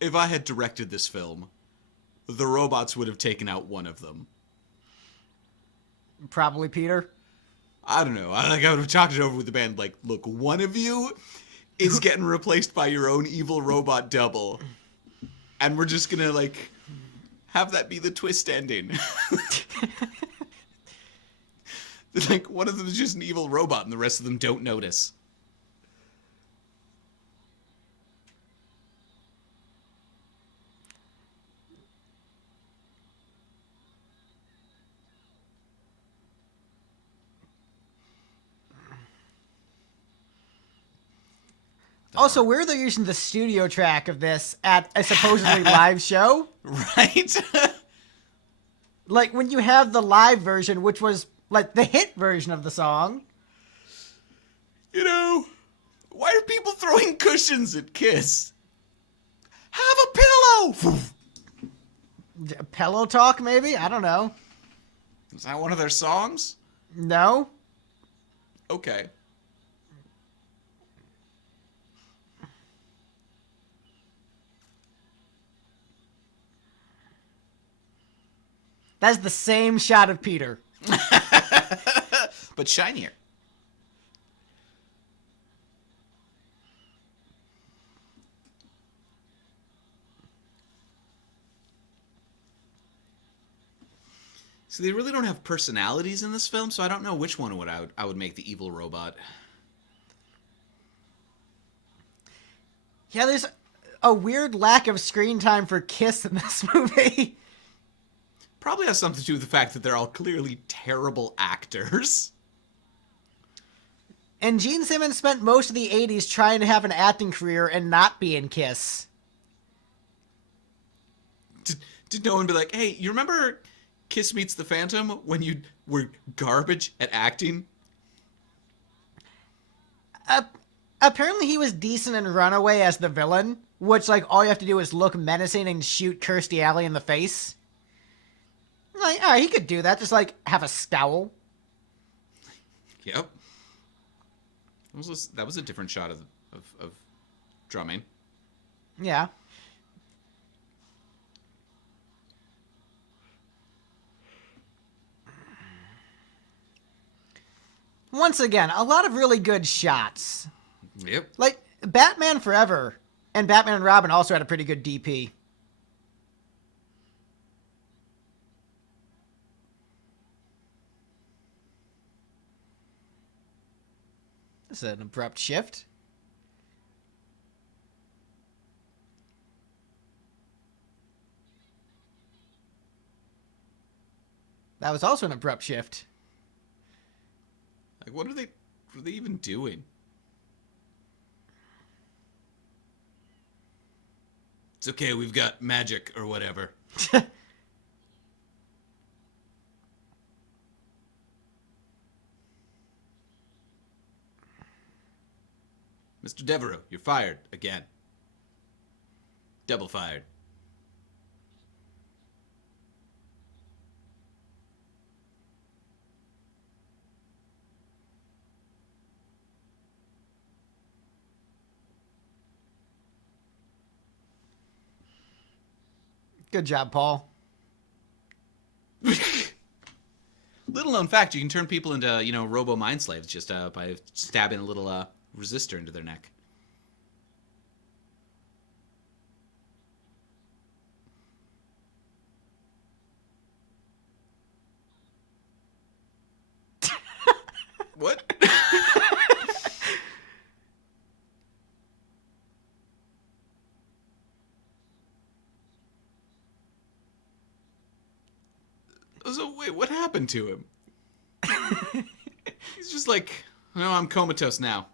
If I had directed this film, the robots would have taken out one of them. Probably Peter. I don't know. I would have talked it over with the band. Like, look, one of you is getting replaced by your own evil robot double, and we're just gonna like have that be the twist ending. Like, one of them is just an evil robot, and the rest of them don't notice. Also, where they're using the studio track of this at a supposedly live show. Right? Like, when you have the live version, which was, like, the hit version of the song. You know, why are people throwing cushions at Kiss? Have a pillow! Pillow Talk, maybe? I don't know. Is that one of their songs? No? Okay. That's the same shot of Peter. But shinier. So they really don't have personalities in this film, so I don't know which one I would make the evil robot. Yeah, there's a weird lack of screen time for Kiss in this movie. Probably has something to do with the fact that they're all clearly terrible actors. And Gene Simmons spent most of the 80s trying to have an acting career and not be in Kiss. Did no one be like, hey, you remember Kiss Meets the Phantom when you were garbage at acting? Apparently he was decent in Runaway as the villain, which, like, all you have to do is look menacing and shoot Kirstie Alley in the face. Like, all right, he could do that. Just, like, have a scowl. Yep. That was a different shot of drumming. Yeah. Once again, a lot of really good shots. Yep. Like, Batman Forever and Batman and Robin also had a pretty good DP. This is an abrupt shift. That was also an abrupt shift. Like, what are they even doing? It's okay, we've got magic or whatever. Mr. Devereaux, you're fired again. Double fired. Good job, Paul. Little known fact, you can turn people into, robo mind slaves just by stabbing a little resistor into their neck. What? So wait, what happened to him? He's just like, no, I'm comatose now.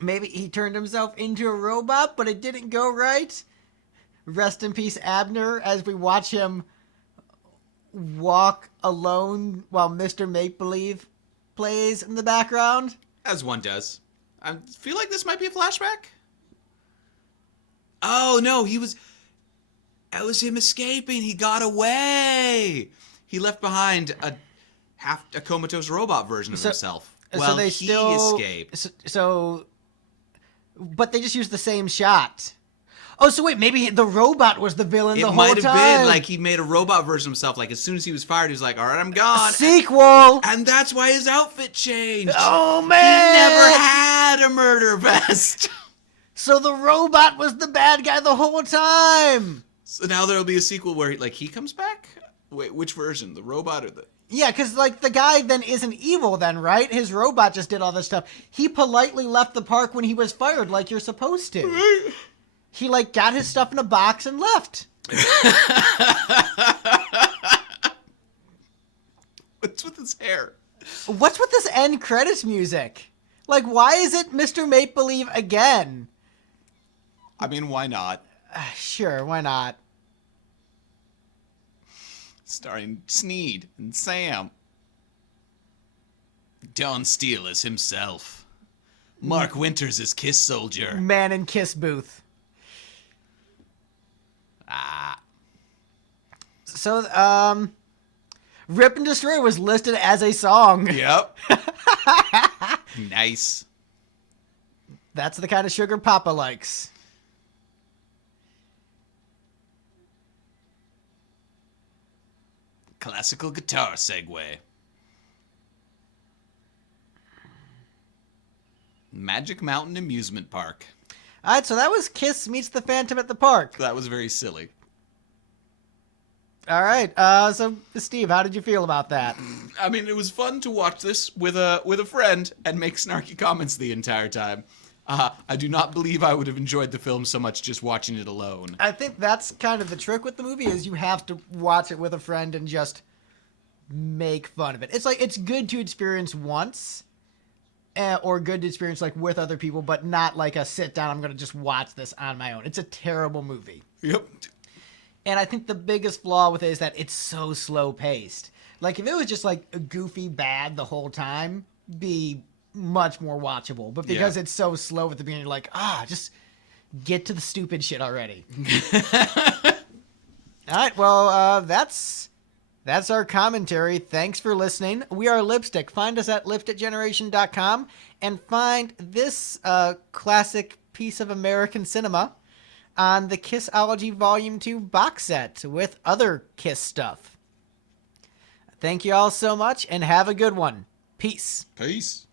Maybe he turned himself into a robot, but it didn't go right. Rest in peace, Abner, as we watch him walk alone while Mr. Make-Believe plays in the background. As one does. I feel like this might be a flashback. Oh, no, that was him escaping. He got away. He left behind a comatose robot version of himself. Well, so they he still escaped. But they just used the same shot. Oh, so wait, maybe the robot was the villain the whole time. It might have been like he made a robot version of himself. Like as soon as he was fired, he was like, "All right, I'm gone." Sequel. And that's why his outfit changed. Oh man! He never had a murder vest. So the robot was the bad guy the whole time. So now there'll be a sequel where he comes back. Wait, which version? The robot or the? Yeah, because like the guy then isn't evil then, right? His robot just did all this stuff. He politely left the park when he was fired, like you're supposed to. Right. He like got his stuff in a box and left. What's with his hair? What's with this end credits music? Like, why is it Mr. Make Believe again? I mean, why not? Sure, why not? Starring Sneed and Sam. Don Steele as himself. Mark Winters as Kiss Soldier. Man in Kiss Booth. So, Rip and Destroy was listed as a song. Yep. Nice. That's the kind of sugar Papa likes. Classical guitar segue. Magic Mountain Amusement Park. All right, so that was Kiss Meets the Phantom at the Park. That was very silly. All right, so Steve, how did you feel about that? I mean, it was fun to watch this with a friend and make snarky comments the entire time. I do not believe I would have enjoyed the film so much just watching it alone. I think that's kind of the trick with the movie is you have to watch it with a friend and just make fun of it. It's like it's good to experience once, or good to experience like with other people, but not like a sit down. I'm gonna just watch this on my own. It's a terrible movie. Yep. And I think the biggest flaw with it is that it's so slow paced. Like if it was just like a goofy bad the whole time, be much more watchable. But because it's so slow at the beginning, you're like, just get to the stupid shit already. All right, well, that's our commentary. Thanks for listening. We are Lipstick. Find us at lipstickgeneration.com and find this classic piece of American cinema on the Kissology Volume 2 box set with other Kiss stuff. Thank you all so much and have a good one. Peace. Peace.